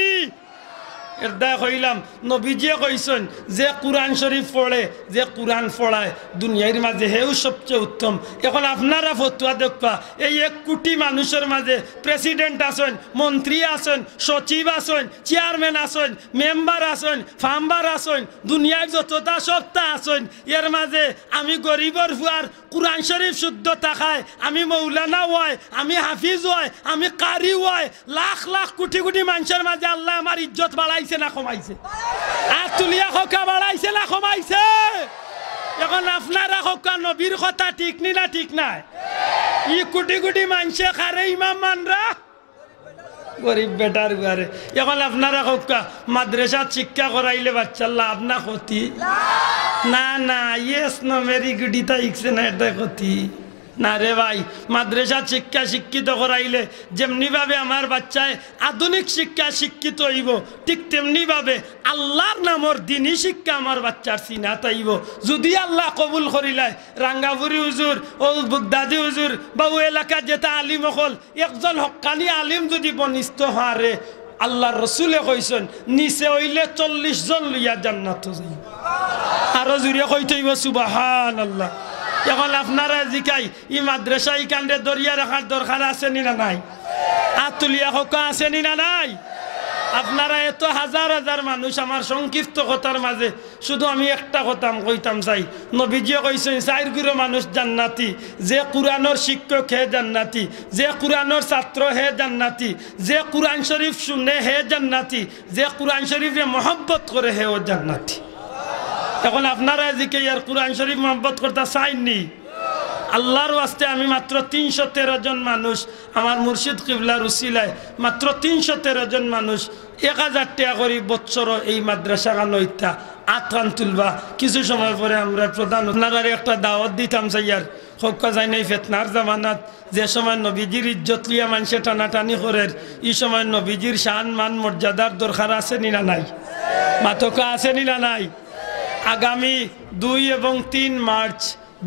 এরদা কইলাম নবীজিয়ে কইছেন যে কুরআন শরীফ পড়ে যে কুরআন পড়ায় দুনিয়ার মাঝে হেউ সবচেয়ে উত্তম এখন আপনারা ফতোয়া দেখবা এই 1 কোটি মানুষের মাঝে প্রেসিডেন্ট আছেন মন্ত্রী আছেন সচিব আছেন চেয়ারম্যান আছেন মেম্বার আছেন ফার্মার আছেন দুনিয়ার যতটা সত্তা আছেন এর মাঝে আমি গরিবর ফুয়ার কুরআন শরীফ শুদ্ধ থাকায় আমি মৌলানা হয় আমি হাফিজ হয় আমি কারি হয় লাখ লাখ কোটি কোটি মানুষের মাঝে আল্লাহ আমার ইজ্জত বাড়াইছে না কমাইছে আর তুলিয়া হকা বাড়াইছে না কমাইছে এখন আপনারা হকা নবীর কথা ঠিক নি না ঠিক নাই ই কোটি কোটি মানুষে খারে ইমাম মানরা গরিব বেটার ঘরে এখন আপনারা হোকা মাদ্রাসা শিক্ষা করাইলে বাচ্চার লাভ না ক্ষতি না না ইয়েস না ভেরি গুড ইতা ইকছে না এটা ক্ষতি না রে ভাই মাদ্রাসা শিক্ষা শিক্ষিত করাইলে যেমনিভাবে আমার বাচ্চায় আধুনিক শিক্ষা শিক্ষিত হইব ঠিক তেমনিভাবে আল্লাহর নামর দিনই শিক্ষা আমার বাচ্চার চিনা তাইব যদি আল্লাহ কবুল করিলায় রাঙ্গাপুরি হুজুর ও বুগদাদি হুজুর বা ও এলাকার যেটা আলিম হল একজন হক্কানি আলিম যদি বনিষ্ঠ হারে আল্লাহর রসুলে কইছেন নিচে হইলে 40 জন লইয়া জান্নাত যাই আরো জুড়ে কইতে হইব সুবহানাল্লাহ এখন আপনারা জিকাই ই মাদ্রাসা ইকান্ডে দরিয়া রাখার দরকার আছে নি না নাই আতুলিয়া হকা আছে নি না নাই আপনারা এত হাজার হাজার মানুষ আমার সংক্ষিপ্ত কথার মাঝে শুধু আমি একটা কথা কইতাম চাই নবীজিও কইছেন চারগুলো মানুষ জান্নাতি যে কোরআনের শিক্ষক হে জান্নাতি যে কোরআনের ছাত্র হে জান্নাতি যে কোরআন শরীফ শুনে হে জান্নাতি যে কোরআন শরীফে মহব্বত করে হে ও জান্নাতি এখন আপনারা এদিকে ইয়ার কোরআন শরীফ মহব্বত করতে চাইনি আল্লাহর ওয়াস্তে আমি মাত্র 313 জন মানুষ আমার মুর্শিদ কিবলার উসিলায় মাত্র 313 জন মানুষ 1000 টাকা করে বছর এই মাদ্রাসা গানইতা আত্রান তুলবা কিছু সময় পরে আমরা প্রধান আপনারা একটা দাওয়াত দিতাম চাইয়ার হক্কা যায় নাই ফেতনার জামানাত যে সময় নবীজির ইজ্জত লিয়া মানুষে টানাটানি করে এই সময় নবীজির শান মান মর্যাদার দরকার আছে নি না নাই মাতকা আছে নি না নাই আগামী 2 এবং 3 মার্চ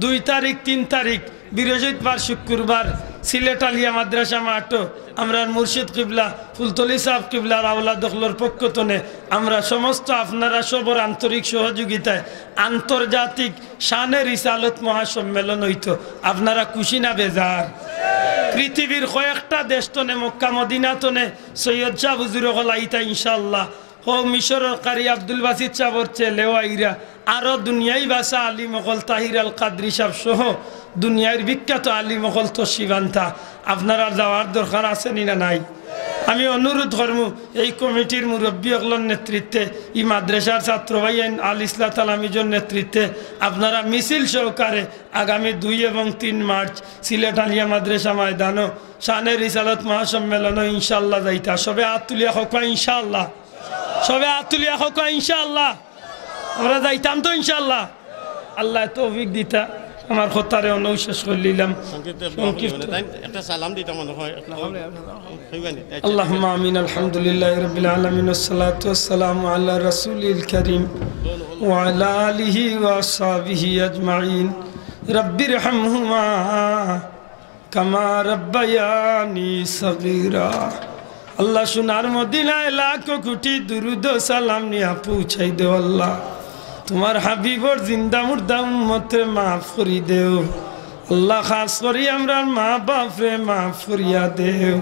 2 তারিখ 3 তারিখ বৃহস্পতিবার শুক্রবার সিলেট আলিয়া মাদ্রাসা মাঠো আমরা মুর্শিদ কিবলা ফুলতলি সাহেব কিবলার আওলা দখলর পক্ষ থেকে আমরা সমস্ত আপনারা সবর আন্তরিক সহযোগিতায় আন্তর্জাতিক শানে রিসালত মহাসম্মেলন হইত আপনারা খুশি না বেজার পৃথিবীর কয়েকটা দেশ তনে মক্কা মদিনা তনে সৈয়দ শাহ হুজুর হলাইতা ইনশাআল্লাহ ও মিশরের কারি আব্দুল বাসিদ সাহর ছেলেও আইরা আরো দুনিয়াই বাসা আলী মকল তাহির আল কাদরি সাহ সহ দুনিয়ার বিখ্যাত আলী মকল তশিবান্তা আপনারা যাওয়ার দরকার আছে নি না নাই আমি অনুরোধ করব এই কমিটির মুরব্বী অগলর নেতৃত্বে এই মাদ্রাসার ছাত্র ভাই আল ইসলাহ তালামিজর নেতৃত্বে আপনারা মিছিল সহকারে আগামী 2 এবং 3 মার্চ সিলেট আলিয়া মাদ্রাসা ময়দানও শানে রিসালত মহাসম্মেলন ইনশাআল্লাহ যাইতা সবে আতুলিয়া হকা ইনশাআল্লাহ সবে আতুলিয়া হকা ইনশাআল্লাহ আমরা যাইতাম তো ইনশাআল্লাহ আল্লাহ তৌফিক দিতা আমার কথারে অনৌ শেষ করলিলাম একটা সালাম দিতাম মনে হয় আল্লাহুম্মা আমিন আলহামদুলিল্লাহি রাব্বিল আলামিন ওয়াসসালাতু ওয়াসসালামু আলা রাসূলিল কারীম ওয়া আলা আলিহি ওয়া আসহাবিহি আজমাইন রাব্বিরহামহুমা কামা রাব্বায়ানি সগীরা আল্লাহ সোনার মদিনায় লাখ কোটি দুরুদ ও সালাম নিয়া পৌঁছাই দেও আল্লাহ তোমার হাবিবর জিন্দা মুর্দা উম্মতে মাফ করি দেও আল্লাহ খাস করি আমরা মা বাপ রে মাফ করিয়া দেও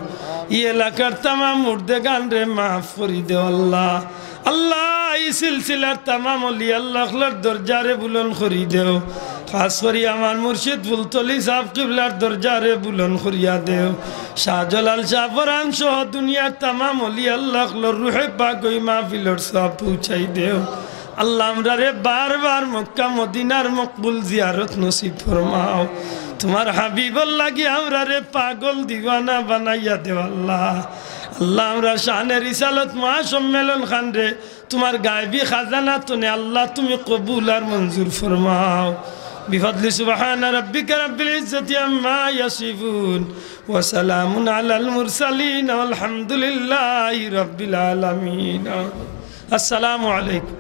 এই এলাকার তামাম মুর্দে গান রে মাফ করি দেও আল্লাহ আল্লাহ এই সিলসিলার তামাম অলি আল্লাহর দরজারে বুলন করি দেও খাস করি আমার মুর্শিদ ফুলতলি সাহেব কিবলার দরজারে বুলন করিয়া দেও শাহজালাল শাহরান সহ দুনিয়ার তামাম অলি আল্লাহর রুহে পাক ওই মাহফিলর সব পৌঁছাই দেও আল্লাহ আমরা রে বারবার মক্কা মদিনার মকবুল জিয়ারত নসিব ফরমাও তোমার হাবিবর লাগি আমরা রে পাগল দিওয়ানা বানাইয়া দেও আল্লাহ আল্লাহ আমরা শানে রিসালত মহাসম্মেলন খান রে তোমার গায়বী খাজানা তনে আল্লাহ তুমি কবুল আর মঞ্জুর ফরমাও بفضل سبحان ربك رب العزة عما يصفون وسلام على المرسلين والحمد لله رب العالمين السلام عليكم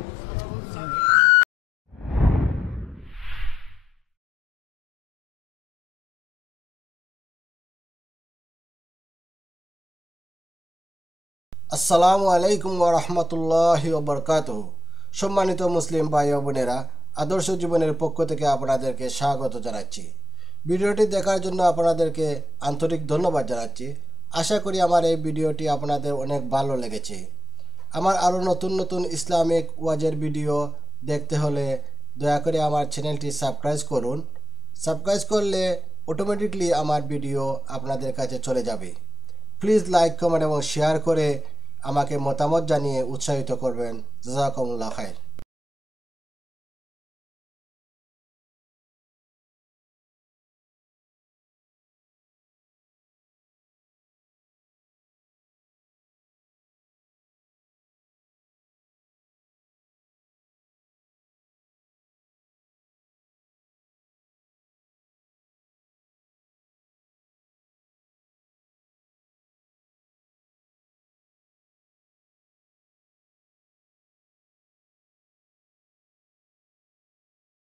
আসসালামু আলাইকুম ওয়া রাহমাতুল্লাহি ওয়া বারাকাতুহু সম্মানিত মুসলিম ভাই ও বোনেরা আদর্শ জীবনের পক্ষ থেকে আপনাদেরকে স্বাগত জানাচ্ছি ভিডিওটি দেখার জন্য আপনাদেরকে আন্তরিক ধন্যবাদ জানাচ্ছি আশা করি আমার এই ভিডিওটি আপনাদের অনেক ভালো লেগেছে আমার আরো নতুন নতুন ইসলামিক ওয়াজের ভিডিও দেখতে হলে দয়া করে আমার চ্যানেলটি সাবস্ক্রাইব করুন সাবস্ক্রাইব করলে অটোমেটিক্যালি আমার ভিডিও আপনাদের কাছে চলে যাবে প্লিজ লাইক কমেন্ট এবং শেয়ার করে আমাকে মতামত জানিয়ে উৎসাহিত করবেন জাযাকুমুল্লাহ খাইর।